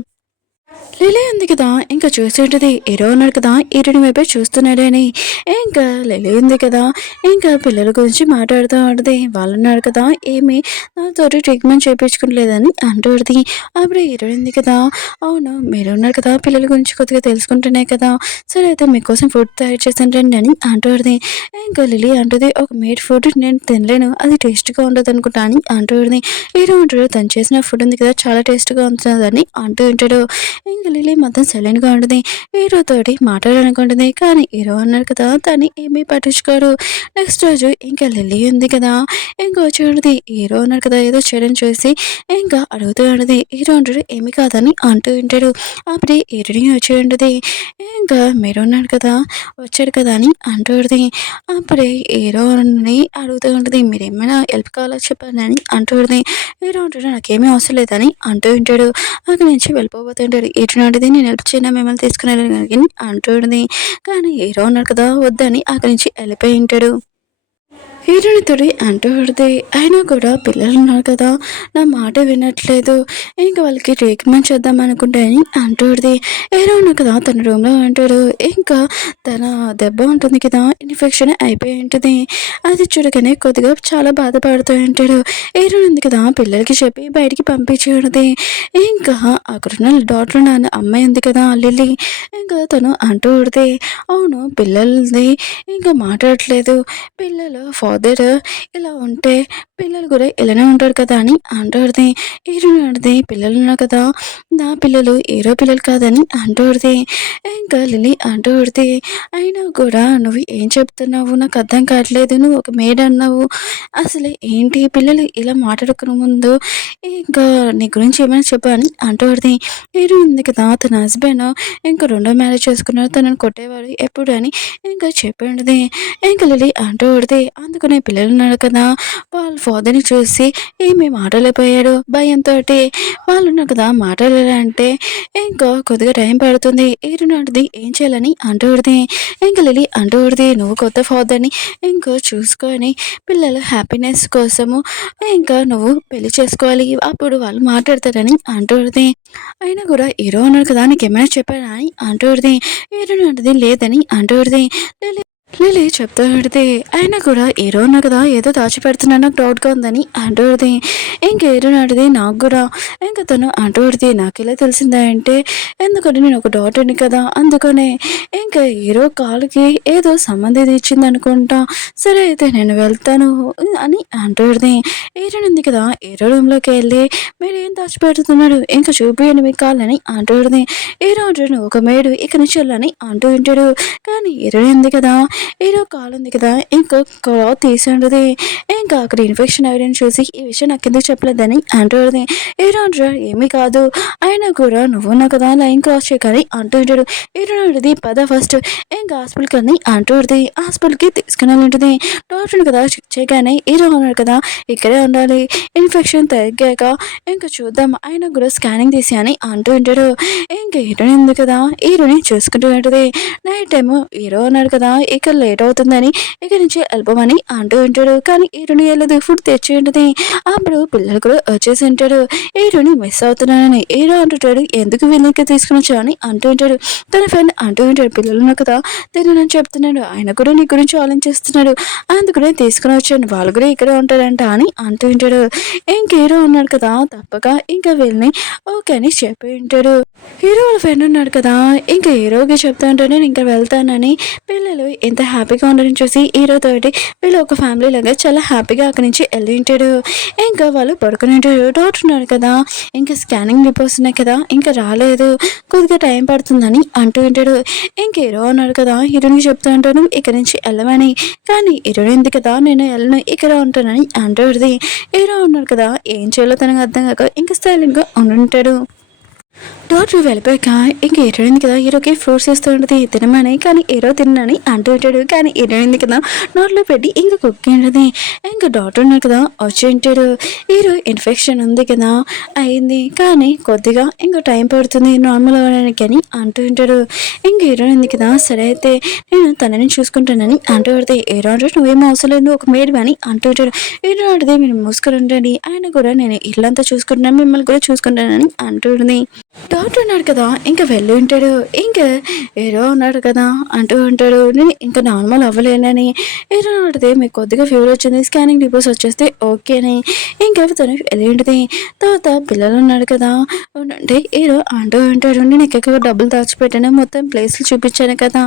లిలీ ఉంది కదా! ఇంక చూసి ఉంటది. హీరో ఉన్నాడు కదా! హీరోయిన్ వైపే చూస్తున్నాడని. ఇంకా లిలీ ఉంది కదా! ఇంకా పిల్లల గురించి మాట్లాడుతూ ఉంటది. వాళ్ళున్నారు కదా! ఏమి నాతోటి ట్రీట్మెంట్ చేపించుకోవట్లేదని అంటూ ఉంటది. అప్పుడు హీరోయిన్ ఉంది కదా! అవును మీరున్నారు కదా! పిల్లల గురించి కొద్దిగా తెలుసుకుంటేనే కదా! సరే అయితే మీకోసం ఫుడ్ తయారు చేశాను రండి అని అంటూ ఉంటది. ఇంకా లిలీ అంటది ఒక మేడ్ ఫుడ్ నేను తినలేను. అది టేస్ట్‌గా ఉండదనుకుంటా అని అంటూ ఉంటది. హీరో అంటాడు తను చేసిన ఫుడ్ ఉంది కదా! చాలా టేస్ట్‌గా ఉంటదని అంటూ ఉంటాడు. ఇంక లిలీ మొత్తం సైలెంట్‌గా ఉంటది. హీరోతోటి మాట్లాడాలనుకుంటుంది. కానీ హీరో అన్నాడు కదా! తను ఏమీ పట్టించుకోడు. నెక్స్ట్ రోజు ఇంకా లిల్లీ ఉంది కదా! ఇంక వచ్చి ఉంటది. హీరో ఉన్నాడు కదా! ఏదో చేయడం చూసి ఇంకా అడుగుతూ ఉంటది. హీరో అంటాడు ఏమి కాదని అంటూ ఉంటాడు. అప్పుడే హీరోయిన్ వచ్చి ఉంటది. ఇంకా మీరు ఉన్నాడు కదా! వచ్చాడు కదా! అని అంటూ ఉంటది. అప్పుడే హీరోని అడుగుతూ ఉంటది. మీరేమైనా హెల్ప్ కావాలో చెప్పండి అని అంటూ ఉంటది. హీరో అంటాడు నాకేమీ అవసరం లేదని అంటూ ఉంటాడు. అక్కడి నుంచి వెళ్ళిపోబోతుంటాడు. ఎటువంటిది నేను హెల్ప్ చేయనా మిమ్మల్ని తీసుకుని వెళ్ళడానికి అంటూ ఉంటది. కానీ హీరో ఉన్నాడు కదా! వద్దని అక్కడి నుంచి వెళ్ళిపోయి ఉంటాడు. హీరోయిన్‌తోటి అంటూ ఉంటది. అయినా కూడా పిల్లలున్నారు కదా! నా మాట వినట్లేదు. ఇంక వాళ్ళకి ట్రీట్మెంట్ చేద్దాం అనుకుంటే అని అంటూ ఉంటది. హీరో ఉన్నాడు కదా! తన రూమ్‌లో ఉంటాడు. ఇంకా తన దెబ్బ ఉంటుంది కదా! ఇన్ఫెక్షన్ అయిపోయి ఉంటది. అది చూడగానే కొద్దిగా చాలా బాధపడుతూ ఉంటాడు. హీరోయిన్ ఉంది కదా! పిల్లలకి చెప్పి బయటికి పంపించి ఉంటది. ఇంకా అక్కడున్న డాక్టర్ నాన్న అమ్మాయి ఉంది కదా! లిల్లీ ఇంకా తను అంటూ ఉంటది. అవును పిల్లలది ఇంకా మాట్లాడట్లేదు. పిల్లలు ఫాదర్ ఫాదర్ ఇలా ఉంటే పిల్లలు కూడా ఇలానే ఉంటారు కదా అని అంటూడిది. హీరోయిన్ అంటది, పిల్లలు ఉన్నారు కదా, నా పిల్లలు హీరో పిల్లలు కాదని అంటూడిది. ఇంకా లిల్లీ అంటూడిది, అయినా కూడా నువ్వు ఏం చెప్తున్నావు నాకు అర్థం కావట్లేదు. నువ్వు ఒక మేడ్ అన్నావు. అసలు ఏంటి పిల్లలు ఇలా మాట్లాడుకునే ముందు ఇంకా నీ గురించి ఏమైనా చెప్పు అని అంటూడిది. హీరోయిన్ ఉంది కదా, తన హస్బెండ్ ఇంకా రెండో మ్యారేజ్ చేసుకున్నారు, తనని కొట్టేవాడు ఎప్పుడు అని ఇంకా చెప్పండిది. ఇంకా లిల్లీ అంటూడిది, అందుకనే పిల్లలు ఉన్నారు కదా, వాళ్ళ ఫాదర్ని చూసి ఏమీ మాట్లాడలేకపోయాడు భయంతో. వాళ్ళు ఉన్నారు కదా మాట్లాడాలంటే ఇంకా కొద్దిగా టైం పడుతుంది. ఏరునాటిది ఏం చేయాలని అంటూడిది. ఇంకా లిల్లీ అంటూడిది, నువ్వు కొత్త ఫాదర్ని ఇంకో చూసుకొని పిల్లల హ్యాపీనెస్ కోసము ఇంకా నువ్వు పెళ్లి చేసుకోవాలి, అప్పుడు వాళ్ళు మాట్లాడతారని అంటూడిది. అయినా కూడా హీరో అన్నాడు కదా, నీకేమైనా చెప్పానా అని అంటూడిది. హీరోయిన్ అంటది, లేదని అంటూడిది. లిల్లీ చెప్తూ ఉంటది, అయినా కూడా హీరో ఉన్నా కదా ఏదో దాచిపెడుతున్నా నాకు డౌట్గా ఉందని అంటూడిది. ఇంక హీరోయిన్ అంటది, నాకు కూడా. ఇంకా తను అంటూడిది, నాకు ఇలా తెలిసిందా అంటే, ఎందుకంటే నేను ఒక డాటర్ని కదా అందుకనే. ఇంకా హీరో కాలుకి ఏదో సంబంధం ఇచ్చింది అనుకుంటా, సరే అయితే నేను వెళ్తాను అని అంటూడిది. హీరోయిన్ ఉంది కదా, హీరో రూమ్లోకి వెళ్ళి మీరు ఏం దాచిపెడుతున్నారు ఇంకా చూపియండి మీ కాళ్ళని అంటూడిది. హీరో అంటాడు, నువ్వు ఒక మేడు ఇక నుంచి వెళ్ళని అంటూ ఉంటాడు. కానీ హీరోయిన్ ఉంది కదా, హీరో కాలు ఉంది కదా, ఇంకో క్లాత్ తీసి ఉండదు. ఇంకా అక్కడ ఇన్ఫెక్షన్ అయ్యని చూసి ఈ విషయం నాకు ఎందుకు చెప్పలేదని అంటుంది. హీరో అంటాడు, ఏమీ కాదు, అయినా కూడా నువ్వు నా కదా లైన్ క్రాస్ చేయకని అంటూ ఉంటాడు. హీరో అంటుంది, పద ఫస్ట్ ఇంకా హాస్పిటల్కి అని అంటుంది. హాస్పిటల్కి తీసుకుని ఉంటుంది. డాక్టర్ కదా చెక్ చేయగానే హీరో అన్నాడు కదా, ఇక్కడే ఉండాలి, ఇన్ఫెక్షన్ తగ్గాక ఇంకా చూద్దాం, అయినా కూడా స్కానింగ్ తీసి అని అంటూ ఉంటాడు. ఇంకా హీరోయిన్ ఉంది కదా, హీరోని చూసుకుంటూ ఉంటుంది. నైట్ టైము హీరో అన్నాడు కదా, ఇక లేట్ అవుతుందని ఇక నుంచి వెళ్ళిపోమని అంటూ ఉంటాడు. కానీ హీరోని వెళ్ళదు, ఫుడ్ తెచ్చి ఉంటుంది. అప్పుడు పిల్లలు కూడా వచ్చేసి ఉంటాడు. హీరోని మిస్ అవుతున్నానని హీరో అంటుంటాడు, ఎందుకు వీళ్ళకి తీసుకుని వచ్చావు అని అంటూ ఉంటాడు. తన ఫ్రెండ్ అంటూ ఉంటాడు, పిల్లలు ఉన్నారు కదా తినని చెప్తున్నాడు, ఆయన కూడా నీ గురించి ఆలోచిస్తున్నాడు, అందుకనే తీసుకుని వచ్చాను, వాళ్ళు కూడా ఇక్కడే ఉంటారంట అని అంటూ ఉంటాడు. ఇంక హీరో ఉన్నాడు కదా, తప్పక ఇంకా వీళ్ళని ఓకే అని చెప్పి ఉంటాడు. హీరో వాళ్ళ ఫ్రెండ్ ఉన్నాడు కదా, ఇంకా హీరోకి చెప్తా ఉంటాడు, నేను ఇంకా వెళ్తానని. పిల్లలు ఎంత హ్యాపీగా ఉండడం చూసి హీరోతోటి వీళ్ళు ఒక ఫ్యామిలీ లాగా చాలా హ్యాపీగా అక్కడి నుంచి వెళ్ళి ఉంటాడు. ఇంకా వాళ్ళు పడుకుని ఉంటాడు. డాక్టర్ ఉన్నాడు కదా, ఇంకా స్కానింగ్ రిపోర్ట్స్ ఉన్నాయి కదా, ఇంకా రాలేదు, కొద్దిగా టైం పడుతుందని అంటూ ఉంటాడు. ఇంక హీరో ఉన్నాడు కదా, హీరోని చెప్తూ ఉంటాను ఇక్కడి నుంచి వెళ్ళమని. కానీ హీరోయిన్ ఉంది కదా, నేను వెళ్ళను ఇక్కడ ఉంటానని అంటుంది. హీరో ఉన్నాడు కదా, ఏం చేయాలో తనకు అర్థం కాక ఇంకా సైలెంట్గా ఉండుంటాడు. డాక్టర్ వెళ్ళిపోయాక ఇంక హీరోయిన్ కదా, హీరోకి ఫ్రూట్స్ ఇస్తూ ఉంటుంది తినమని. కానీ హీరో తినని అంటూ ఉంటాడు. కానీ హీరోయిన్ కదా నోట్లో పెట్టి ఇంకా కుక్కి ఉంటుంది. ఇంకా డాక్టర్ ఉన్నారు కదా వచ్చి ఉంటాడు. హీరో ఇన్ఫెక్షన్ ఉంది కదా అయింది, కానీ కొద్దిగా ఇంకా టైం పడుతుంది నార్మల్ అవ్వడానికి అని అంటూ ఉంటాడు. ఇంక హీరోయిన్ కదా, సరే అయితే నేను తనని చూసుకుంటానని అంటూ పడితే హీరో అంటే నువ్వేమో అవసరం లేదు, ఒక మేడ్ అని అంటూ ఉంటాడు. హీరో అంటే మీరు మూసుకొని ఉండండి, ఆయన కూడా నేను ఇల్లంతా చూసుకుంటున్నాను, మిమ్మల్ని కూడా చూసుకుంటానని అంటుంది. డాక్టర్ ఉన్నాడు కదా, ఇంకా వెళ్ళి ఉంటాడు. ఇంకా హీరో ఉన్నాడు కదా అంటూ ఉంటాడు, నేను ఇంకా నార్మల్ అవ్వలేనని. హీరో అడిగితే మీకు కొద్దిగా ఫీవర్ వచ్చింది, స్కానింగ్ రిపోర్ట్స్ వచ్చేస్తే ఓకే అని. ఇంకా తను వెళ్ళి ఉంటుంది. తర్వాత పిల్లలు ఉన్నాడు కదా, అంటే హీరో అంటూ ఉంటాడు, నేను ఎక్కువ డబ్బులు దాచిపెట్టాను, మొత్తం ప్లేస్లు చూపించాను కదా,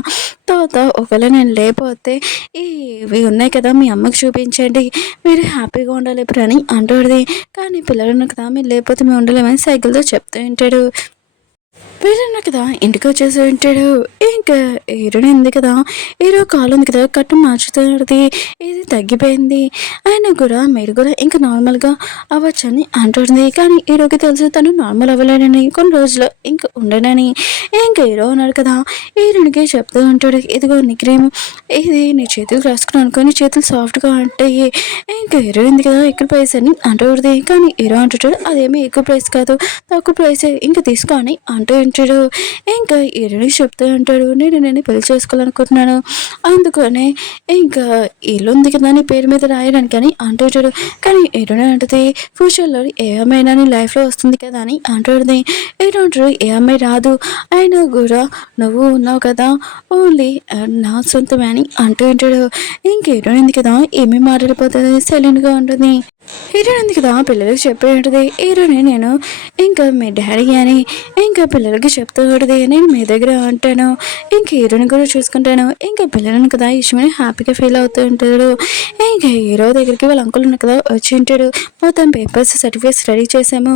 తర్వాత ఒకవేళ నేను లేకపోతే ఇవి ఉన్నాయి కదా మీ అమ్మకి చూపించండి, మీరు హ్యాపీగా ఉండాలి ఇప్పుడు అని అంటుంది. కానీ పిల్లలు ఉన్నారు కదా, మీరు లేకపోతే మేము ఉండలేమని సైకిల్తో చెప్తూ ఉంటాడు. వీళ్ళన్న కదా ఇంటికి వచ్చేసి ఉంటాడు. ఇంకా హీరోని ఉంది కదా, హీరో కాలు ఉంది కదా కట్టు మార్చుతుంది, ఇది తగ్గిపోయింది, అయినా కూడా మీరు కూడా ఇంకా నార్మల్గా అవ్వచ్చని అంటుంది. కానీ హీరోకి తెలుసు తను నార్మల్ అవ్వలేనని, కొన్ని రోజులు ఇంకా ఉండనని. ఇంకా హీరో ఉన్నాడు కదా, హీరోనికి చెప్తూ ఉంటాడు, ఇదిగో నీ క్రీమ్, ఇది నీ చేతులు రాసుకుని అనుకో, నీ చేతులు సాఫ్ట్గా ఉంటాయి. ఇంకా హీరో ఉంది కదా ఎక్కువ ప్రైస్ అని అంటుంది. కానీ హీరో అంటుంటాడు, అదేమీ ఎక్కువ ప్రైస్ కాదు, తక్కువ ప్రైసే, ఇంకా తీసుకో అని అంటూ ఉంటాడు. ఇంకా హీరోని చెప్తూ ఉంటాడు, నేను పెళ్లి చేసుకోవాలనుకుంటున్నాను, అందుకనే ఇంకా ఇల్లు ఉంది కదా నీ పేరు మీద రాయడానికి అని అంటుంటాడు. కానీ హీరోని అంటుంది, ఫ్యూచర్లో ఏ అమ్మాయినా నీ లైఫ్లో వస్తుంది కదా అని అంటుంది. హీరో అంటాడు, ఏ అమ్మాయి రాదు, అయినా కూడా నువ్వు ఉన్నావు కదా ఓన్లీ నా సొంతమే అని అంటూ ఉంటాడు. ఇంక హీరోయిన్ కదా ఏమీ మాట్లాడిపోతుంది, సైలెంట్గా ఉంటుంది. హీరోయిన్ ఉంది కదా పిల్లలకి చెప్పేటది హీరోని నేను ఇంకా మీ డాడీ అని ఇంకా పిల్లలకి చెప్తూ ఉంటుంది నేను మీ దగ్గర ఉంటాను ఇంకా హీరోని కూడా చూసుకుంటాను ఇంకా పిల్లలను కదా ఇష్టమని హ్యాపీగా ఫీల్ అవుతూ ఉంటాడు. ఇంకా హీరో దగ్గరికి వాళ్ళ అంకుల్ ఉన్న కదా వచ్చి ఉంటాడు. మొత్తం పేపర్స్ సర్టిఫికేట్స్ రెడీ చేసాము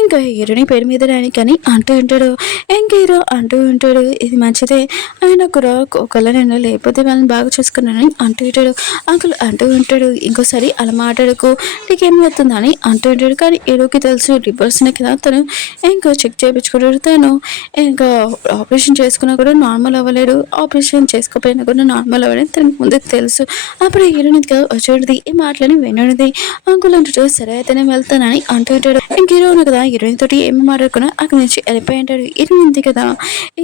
ఇంకా హీరోని పేరు మీద రానికని అంటూ ఉంటాడు. ఇంకా హీరో అంటూ ఉంటాడు ఇది మంచిదే ఆయన కూడా ఒకళ్ళ నేను లేకపోతే వాళ్ళని బాగా చూసుకున్నానని అంటూ ఉంటాడు. అంకుల్ అంటూ ఉంటాడు ఇంకోసారి అలా మాట్లాడకు నీకేమవుతుందని అంటూ ఉంటాడు. కానీ హీరోకి తెలుసు రివర్స్ని కదా తను ఇంకా చెక్ చేయించుకుంటాడు. తను ఇంకా ఆపరేషన్ చేసుకున్నా కూడా నార్మల్ అవ్వలేడు, ఆపరేషన్ చేసుకోపోయినా కూడా నార్మల్ అవ్వలేదు తనకు ముందే తెలుసు. అప్పుడు హీరోని వచ్చేది ఈ మాటలని వినది. అంకుల్ అంటాడు సరే అయితేనే వెళ్తానని అంటూ ఉంటాడు. ఇంక హీరోను కదా హీరోయిన్ తోటి ఏమి మాట్లాడుకున్నా అక్కడి నుంచి వెళ్ళిపోయి ఉంటాడు. హీరోయిన్ ఉంది కదా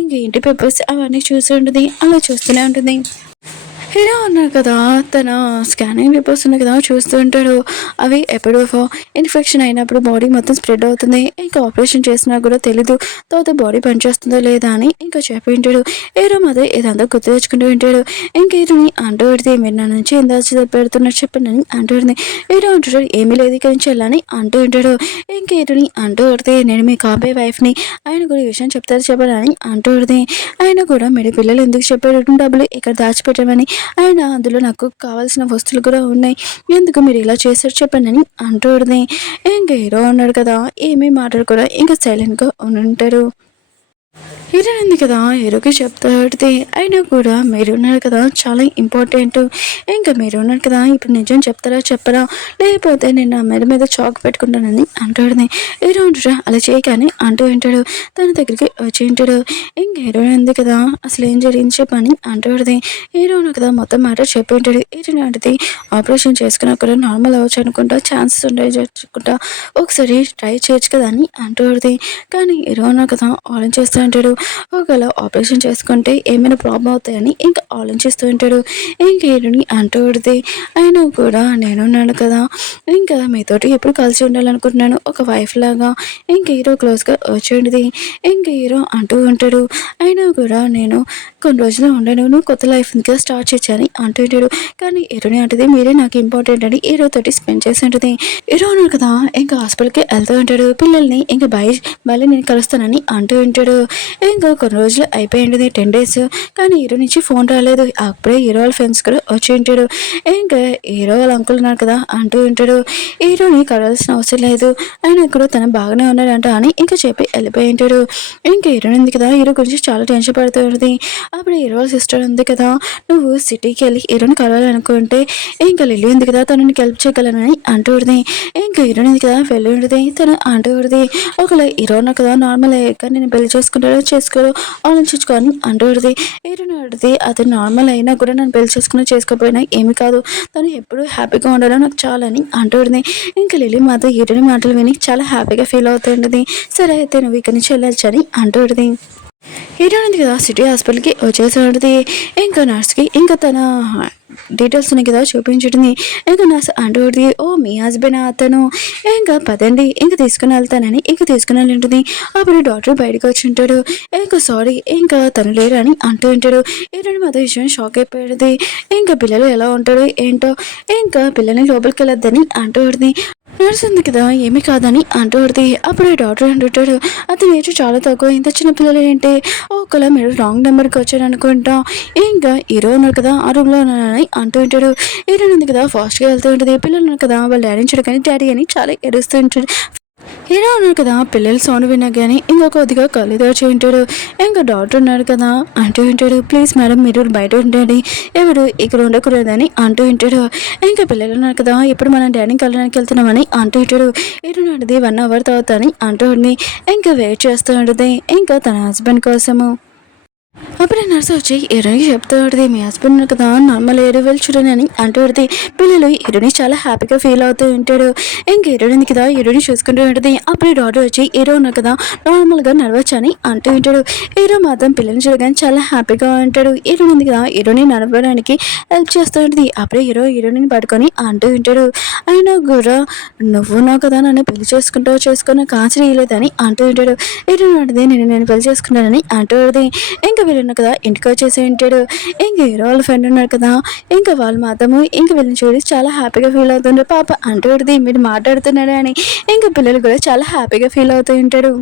ఇంక ఇంటి పేపర్స్ అవన్నీ చూసి ఉంటుంది, అలా చూస్తూనే ఉంటుంది. హీరో అన్నారు కదా తన స్కానింగ్ రిపోర్ట్స్ ఉన్నాయి కదా చూస్తూ ఉంటాడు. అవి ఎప్పుడో ఇన్ఫెక్షన్ అయినప్పుడు బాడీ మొత్తం స్ప్రెడ్ అవుతుంది, ఇంకా ఆపరేషన్ చేసినా కూడా తెలీదు తర్వాత బాడీ పనిచేస్తుందో లేదా అని ఇంకా చెప్పి ఉంటాడు. హీరో మధ్య ఇదంతా గుర్తు తెచ్చుకుంటూ ఉంటాడు. ఇంక హీరోని అంటూ పెడితే మీరు నా నుంచి ఎంత పెడుతున్నట్టు చెప్పండి అని అంటూ ఉంటుంది. హీరో అంటాడు ఏమీ లేదు ఇక్కడి నుంచి వెళ్ళని అంటూ ఉంటాడు. ఇంక హీరోని అంటూ పెడితే నేను మీ కాబోయే వైఫ్ని ఆయన కూడా ఈ విషయం చెప్తారు చెప్పాలని అంటూ పెడితే ఆయన కూడా మీరు పిల్లలు ఎందుకు చెప్పాడు డబ్బులు ఇక్కడ దాచిపెట్టమని ఆయన అందులో నాకు కావాల్సిన వస్తువులు కూడా ఉన్నాయి ఎందుకు మీరు ఇలా చేశారు చెప్పండి అని అంటూడిది. ఇంకా హీరో అన్నాడు కదా ఏమీ మాట్లాడకుండా ఇంకా సైలెంట్గా ఉంటాడు. హీరోయిన్ ఉంది కదా హీరోకి చెప్తాడితే అయినా కూడా మీరు ఉన్నారు కదా చాలా ఇంపార్టెంట్ ఇంకా మీరు ఉన్నారు కదా ఇప్పుడు నిజం చెప్తారా చెప్పరా లేకపోతే నేను నా మీద చాక్ పెట్టుకుంటానని అంటాడుని. హీరో ఉంటాడు అలా చేయగానే అంటూ ఉంటాడు. తన దగ్గరికి వచ్చి ఉంటాడు. ఇంకా హీరోయిన్ ఉంది కదా అసలు ఏం జరిగింది చెప్పని అంటాడుది. హీరోను కదా మొత్తం మాట చెప్పి ఉంటాడు. హీరోయిన్ అంటే ఆపరేషన్ చేసుకున్నా కూడా నార్మల్ అవ్వచ్చు అనుకుంటా ఛాన్సెస్ ఉండే చెప్పుకుంటా ఒకసారి ట్రై చేయొచ్చు కదా అని అంటాడుది. కానీ హీరోను కదా ఆలోచిస్తూ ఉంటాడు. ఒకవేళ ఆపరేషన్ చేసుకుంటే ఏమైనా ప్రాబ్లం అవుతాయని ఇంకా ఆలోచిస్తూ ఉంటాడు. ఇంకా హీరోని అంటూ ఉడితే అయినా కూడా నేనున్నాను కదా ఇంకా మీతోటి ఎప్పుడు కలిసి ఉండాలనుకుంటున్నాను ఒక వైఫ్ లాగా ఇంకా హీరో క్లోజ్గా వచ్చేది. ఇంకా హీరో అంటూ ఉంటాడు అయినా కూడా నేను కొన్ని రోజులు ఉండను నువ్వు కొత్త లైఫ్ ఇంకా స్టార్ట్ చేయాలని అంటూ ఉంటాడు. కానీ హీరోని అంటది మీరే నాకు ఇంపార్టెంట్ అని హీరో తోటి స్పెండ్ చేసి ఉంటుంది. హీరో ఉన్నాడు కదా ఇంకా హాస్పిటల్కి వెళ్తూ ఉంటాడు. పిల్లల్ని ఇంకా మళ్ళీ నేను కలుస్తానని అంటూ ఉంటాడు. ఇంకా కొన్ని రోజులు అయిపోయింది 10 days కానీ హీరో నుంచి ఫోన్ రాలేదు. అప్పుడే హీరో వాళ్ళ ఫ్రెండ్స్ కూడా వచ్చి ఉంటాడు. ఇంకా హీరో వాళ్ళ అంకుల్ ఉన్నారు కదా అంటూ ఉంటాడు హీరోని కలవాల్సిన అవసరం లేదు ఆయన కూడా తను బాగానే ఉన్నాడంట అని ఇంకా చెప్పి వెళ్ళిపోయి ఉంటాడు. ఇంకా హీరోయిన్ ఉంది కదా హీరో గురించి చాలా టెన్షన్ పడుతూ ఉంటుంది. అప్పుడు హీరో వాళ్ళ సిస్టర్ ఉంది కదా నువ్వు సిటీకి వెళ్ళి హీరోని కలవాలనుకుంటే ఇంకా లిల్లీ ఉంది కదా తనని హెల్ప్ చేయగలనని అంటూ ఉంటుంది. ఇంకా హీరోయిన్ ఉంది కదా వెళ్ళి ఉంటుంది తను అంటూ ఉంటుంది ఒకవేళ హీరో ఉన్నా కదా నార్మల్ అయ్యాక నేను పెళ్లి చేసుకుంటాడో చేసుకోరు ఆలోచించుకొని అంటూడిది. హీరోని అడిగితే అతను నార్మల్ అయినా కూడా నన్ను పెళ్లి చేసుకోకపోయినా ఏమి కాదు తను ఎప్పుడు హ్యాపీగా ఉండాలో నాకు చాలని అంటూడిది. ఇంకా లిల్లీ మాత్రం హీరోని మాటలు విని చాలా హ్యాపీగా ఫీల్ అవుతుంటుంది. సరే అయితే నువ్వు ఇక్కడి నుంచి వెళ్ళొచ్చు అని అంటూడిది. హీరోయిన్ ఉంది కదా సిటీ హాస్పిటల్కి వచ్చేసి ఉంటుంది. ఇంకా నర్స్కి ఇంకా తన డీటెయిల్స్ ఉన్నాయి కదా చూపించుంటుంది. ఇంకా నర్స్ అంటూడిది ఓ మీ హస్బెండ్ అతను ఇంకా పదండి ఇంకా తీసుకుని వెళ్తానని ఇంకా తీసుకుని వెళ్ళి ఉంటుంది. అప్పుడు డాక్టర్ బయటకు వచ్చి ఉంటాడు. ఇంకా సారీ ఇంకా తను లేరు అని అంటూ ఉంటాడు. హీరోయిన్ మాత్రం విషయం షాక్ అయిపోయింది. ఇంకా పిల్లలు ఎలా ఉంటారు ఏంటో ఇంకా పిల్లల్ని లోపలికి వెళ్ళొద్దని అంటూ ఉంటుంది. నర్స్ ఉంది కదా ఏమీ కాదని అంటూ పడితే అప్పుడు డాక్టర్ అంటుంటాడు అతని ఏజ్ చాలా తక్కువ ఇంత చిన్న పిల్లలు ఏంటి ఒకవేళ మీరు రాంగ్ నెంబర్కి వచ్చారు అనుకుంటా ఇంకా హీరో ఉన్నారు కదా ఆ రూమ్లో ఉన్నానని అంటూ ఉంటాడు. హీరోయిన్ ఉంది కదా ఫాస్ట్గా వెళ్తూ ఉంటుంది. పిల్లలు ఉన్నారు కదా వాళ్ళు డాడీ చూడగానే డాడీ అని చాలా ఏడుస్తూ ఉంటాడు. హీరో ఉన్నారు కదా పిల్లలు సౌండ్ విన్నా కానీ ఇంకొక కొద్దిగా కళ్ళు తెరిచి ఉంటాడు. ఇంకా డాక్టర్ ఉన్నారు కదా అంటూ ఉంటాడు ప్లీజ్ మేడం మీరు బయట ఉండండి ఎవరు ఇక్కడ ఉండకూడదని అంటూ ఉంటాడు. ఇంకా పిల్లలు ఉన్నారు కదా ఇప్పుడు మనం డాడీని కలడానికి వెళ్తున్నామని అంటూ ఉంటాడు. ఇటు నడిది 1 hour తర్వాత అని అంటూ ఉండి ఇంకా వెయిట్ చేస్తూ ఉంటుంది ఇంకా తన హస్బెండ్ కోసము. అప్పుడు నర్సు వచ్చి హీరోని చెప్తూ ఉంటుంది మీ హస్బెండ్ కదా నార్మల్ ఏడు వెళ్ళి చూడని అని అంటూ ఉంటుంది. పిల్లలు హీరోని చాలా హ్యాపీగా ఫీల్ అవుతూ ఉంటాడు. ఇంకా హీరోని కదా హీరోని చూసుకుంటూ ఉంటుంది. అప్పుడు డాక్టర్ వచ్చి హీరో ఉన్నారు కదా నార్మల్గా నడవచ్చు అని అంటూ ఉంటాడు. హీరో మాత్రం పిల్లల్ని చూడగానే చాలా హ్యాపీగా ఉంటాడు. హీరోని కదా హీరోని నడవడానికి హెల్ప్ చేస్తూ ఉంటుంది. అప్పుడే హీరోని పడుకొని అంటూ ఉంటాడు అయినా కూడా నువ్వు నా కదా నన్ను పెళ్లి చేసుకున్న కాన్సర్ ఇవ్వలేదని అంటూ ఉంటాడు. హీరోని అంటే నేను పెళ్లి చేసుకున్నానని అంటూ ఉంటుంది. ఇంకా వీళ్ళు ఉన్న కదా ఇంటికి వచ్చేసి ఉంటాడు. ఇంక హీరో వాళ్ళ ఫ్రెండ్ ఉన్నారు కదా, ఇంకా వాళ్ళు మాత్రము ఇంక వీళ్ళని చూసి చాలా హ్యాపీగా ఫీల్ అవుతుండ్రు. పాప అంటూడిది మీరు మాట్లాడుతున్నారా అని. ఇంకా పిల్లలు కూడా చాలా హ్యాపీగా ఫీల్ అవుతూ ఉంటారు.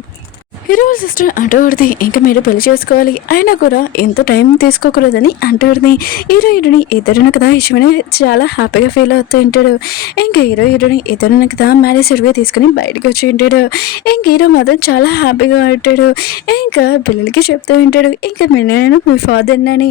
హీరో వాళ్ళ సిస్టర్ అంటూడిది ఇంకా మీరు పెళ్లి చేసుకోవాలి, అయినా కూడా ఎంత టైం తీసుకోకూడదని అంటూడిది. హీరో హీరోని ఇద్దరున కదా ఇష్టమని చాలా హ్యాపీగా ఫీల్ అవుతూ ఉంటాడు. ఇంకా హీరో హీరోని ఇద్దరున కదా మ్యారేజ్ సర్వే తీసుకుని బయటకు వచ్చి ఉంటాడు. ఇంక హీరో మాత్రం చాలా హ్యాపీగా ఉంటాడు. ఇంకా పిల్లలకి చెప్తూ ఉంటాడు ఇంకా నేను మీ ఫాదర్ అని.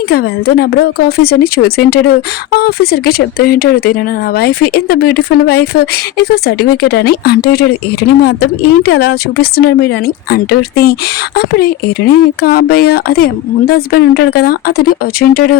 ఇంకా వెళ్తున్నప్పుడు ఒక ఆఫీసర్ని చూసి ఉంటాడు. ఆ ఆఫీసర్కి చెప్తూ ఉంటాడు తిన నా వైఫ్ ఎంత బ్యూటిఫుల్ వైఫ్ ఇక సర్టిఫికేట్ అని అంటూ ఉంటాడు. హీరోని మాత్రం ఏంటి అలా చూపిస్తున్నారు మీరు అని అంటుంది. అప్పుడే హీరోని కాబోయే అదే ముందు హస్బెండ్ ఉంటాడు కదా అతను వచ్చి ఉంటాడు.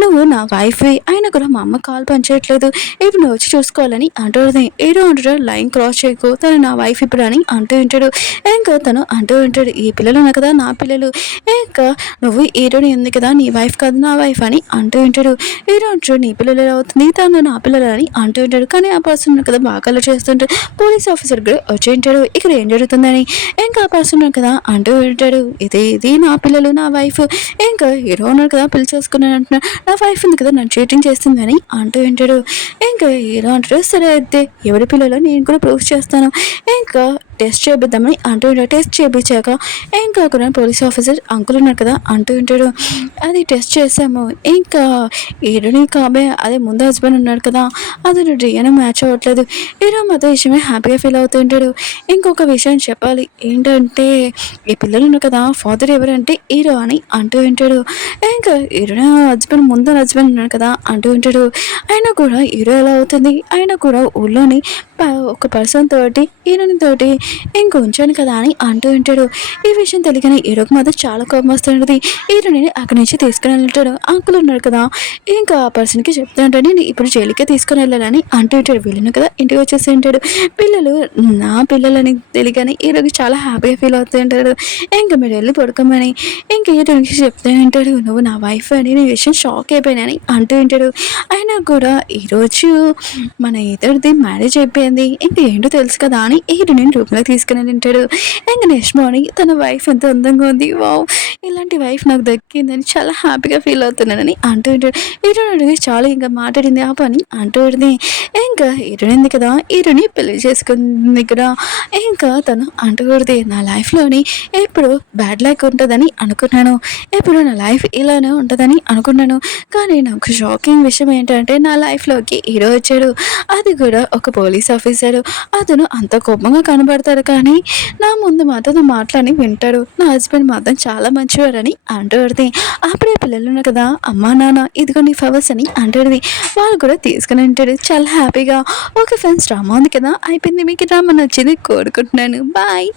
నువ్వు నా వైఫ్ అయినా కూడా మా అమ్మ కాల్ పనిచేయట్లేదు, ఇప్పుడు నువ్వు వచ్చి చూసుకోవాలని అంటుంది. హీరో అంటాడు లైన్ క్రాస్ చేయకు, తను నా వైఫ్ ఇప్పుడు అని అంటూ ఉంటాడు. ఇంకా తను అంటూ ఉంటాడు ఈ పిల్లలు ఉన్నా కదా నా పిల్లలు, ఇంకా నువ్వు హీరోని ఉంది కదా నీ వైఫ్ కాదు నా వైఫ్ అని అంటూ ఉంటాడు. హీరో అంటాడు నీ పిల్లలు ఎలా అవుతుంది, తను నా పిల్లలు అని అంటూ ఉంటాడు. కానీ ఆ పర్సన్ కదా బాగా అలా చేస్తుంటాడు. పోలీస్ ఆఫీసర్ కూడా వచ్చి ఉంటాడు ఇక్కడ ఏం జరుగుతుందని. ఇంకా ఆ పర్సన్ కదా అంటూ ఉంటాడు ఇది నా పిల్లలు నా వైఫ్. ఇంకా హీరో ఉన్నారు కదా పెళ్లి చేసుకున్నాను అంటున్నాడు, నా వైఫ్ ఉంది కదా నన్ను చీటింగ్ చేస్తుందని అంటూ ఉంటాడు. ఇంకా హీరో అంటాడు సరే అయితే ఎవరి పిల్లలు నేను కూడా ప్రూఫ్ చేస్తాను, ఇంకా టెస్ట్ చేపిద్దామని అంటూ ఉంటాడు. టెస్ట్ చేయించాక ఇంకా కూడా పోలీస్ ఆఫీసర్ అంకుల్ ఉన్నారు కదా అంటూ ఉంటాడు అది టెస్ట్ చేసాము, ఇంకా హీరోని కాబోయే అదే ముందు హస్బెండ్ ఉన్నాడు కదా అతను రియన్ మ్యాచ్ అవ్వట్లేదు. హీరో మాత్రం విషయమే హ్యాపీగా ఫీల్ అవుతూ ఉంటాడు. ఇంకొక విషయం చెప్పాలి ఏంటంటే ఈ పిల్లలు ఉన్నారు కదా ఫాదర్ ఎవరంటే హీరో అని అంటూ ఉంటాడు. ఇంకా హీరో హస్బెండ్ ముందు హస్బెండ్ ఉన్నాడు కదా అంటూ ఉంటాడు. అయినా కూడా హీరో ఎలా అవుతుంది, అయినా కూడా ఊళ్ళోని ఒక పర్సన్ తోటి హీరోని తోటి ఇంకొంచాను కదా అని అంటూ ఉంటాడు. ఈ విషయం తెలియని హీరోకి మాత్రం చాలా కోపం వస్తుంటుంది. హీరోని అక్కడి నుంచి తీసుకుని వెళ్తాడు. అంకుల్ ఉన్నాడు కదా ఇంకా ఆ పర్సన్కి చెప్తూ ఉంటాడు నేను ఇప్పుడు జైలుకే తీసుకుని వెళ్ళాలని అంటూ ఉంటాడు. వీళ్ళను కదా ఇంటికి వచ్చేసి ఉంటాడు. పిల్లలు నా పిల్లలని తెలియని హీరోకి చాలా హ్యాపీగా ఫీల్ అవుతూ ఉంటాడు. ఇంకా మీరు వెళ్ళి పడుకోమని ఇంకా హీరోకి చెప్తూ ఉంటాడు నువ్వు నా వైఫ్ అని నేను విషయం షాక్ అయిపోయినాని అంటూ ఉంటాడు. అయినా కూడా ఈరోజు మన ఇద్దరిది మ్యారేజ్ అయిపోయింది ఇంకా ఏంటో తెలుసు కదా అని హీరోని రూమ్లో తీసుకుని ఉంటాడు. ఇంకా నెక్స్ట్ మార్నింగ్ తన వైఫ్ ఎంత అందంగా ఉంది, వావ్ ఇలాంటి వైఫ్ నాకు దక్కిందని చాలా హ్యాపీగా ఫీల్ అవుతున్నానని అంటూ ఉంటాడు. హీరోని అడిగి చాలా ఇంకా మాట్లాడింది ఆ పని అంటూ ఉంటుంది. ఇంకా హీరోయిన్ ఉంది కదా హీరోని పెళ్లి చేసుకుంది కదా ఇంకా తను అంటకూడదు నా లైఫ్లోని ఎప్పుడు బ్యాడ్ లైక్ ఉంటుందని అనుకున్నాను, ఎప్పుడు నా లైఫ్ ఇలానే ఉంటుందని అనుకున్నాను. కానీ నాకు షాకింగ్ విషయం ఏంటంటే నా లైఫ్లోకి హీరో వచ్చాడు, అది కూడా ఒక పోలీస్ ఆఫీసరు. అతను అంత కోపంగా కనబడతాడు కానీ నా ముందు మాత్రం నా మాటలని వింటాడు. నా హస్బెండ్ మాత్రం చాలా మంచివారని అంటాడుది. అప్పుడే పిల్లలు ఉన్నారు కదా అమ్మా నాన్న ఇదిగో నీ ఫ్లవర్స్ అని అంటాడుది. వాళ్ళు కూడా తీసుకుని ఉంటాడు చాలా హ్యాపీగా. ఓకే ఫ్రెండ్స్ డ్రామా ఉంది కదా అయిపోయింది. మీకు డ్రామా నచ్చింది కోరుకుంటున్నాను. బాయ్.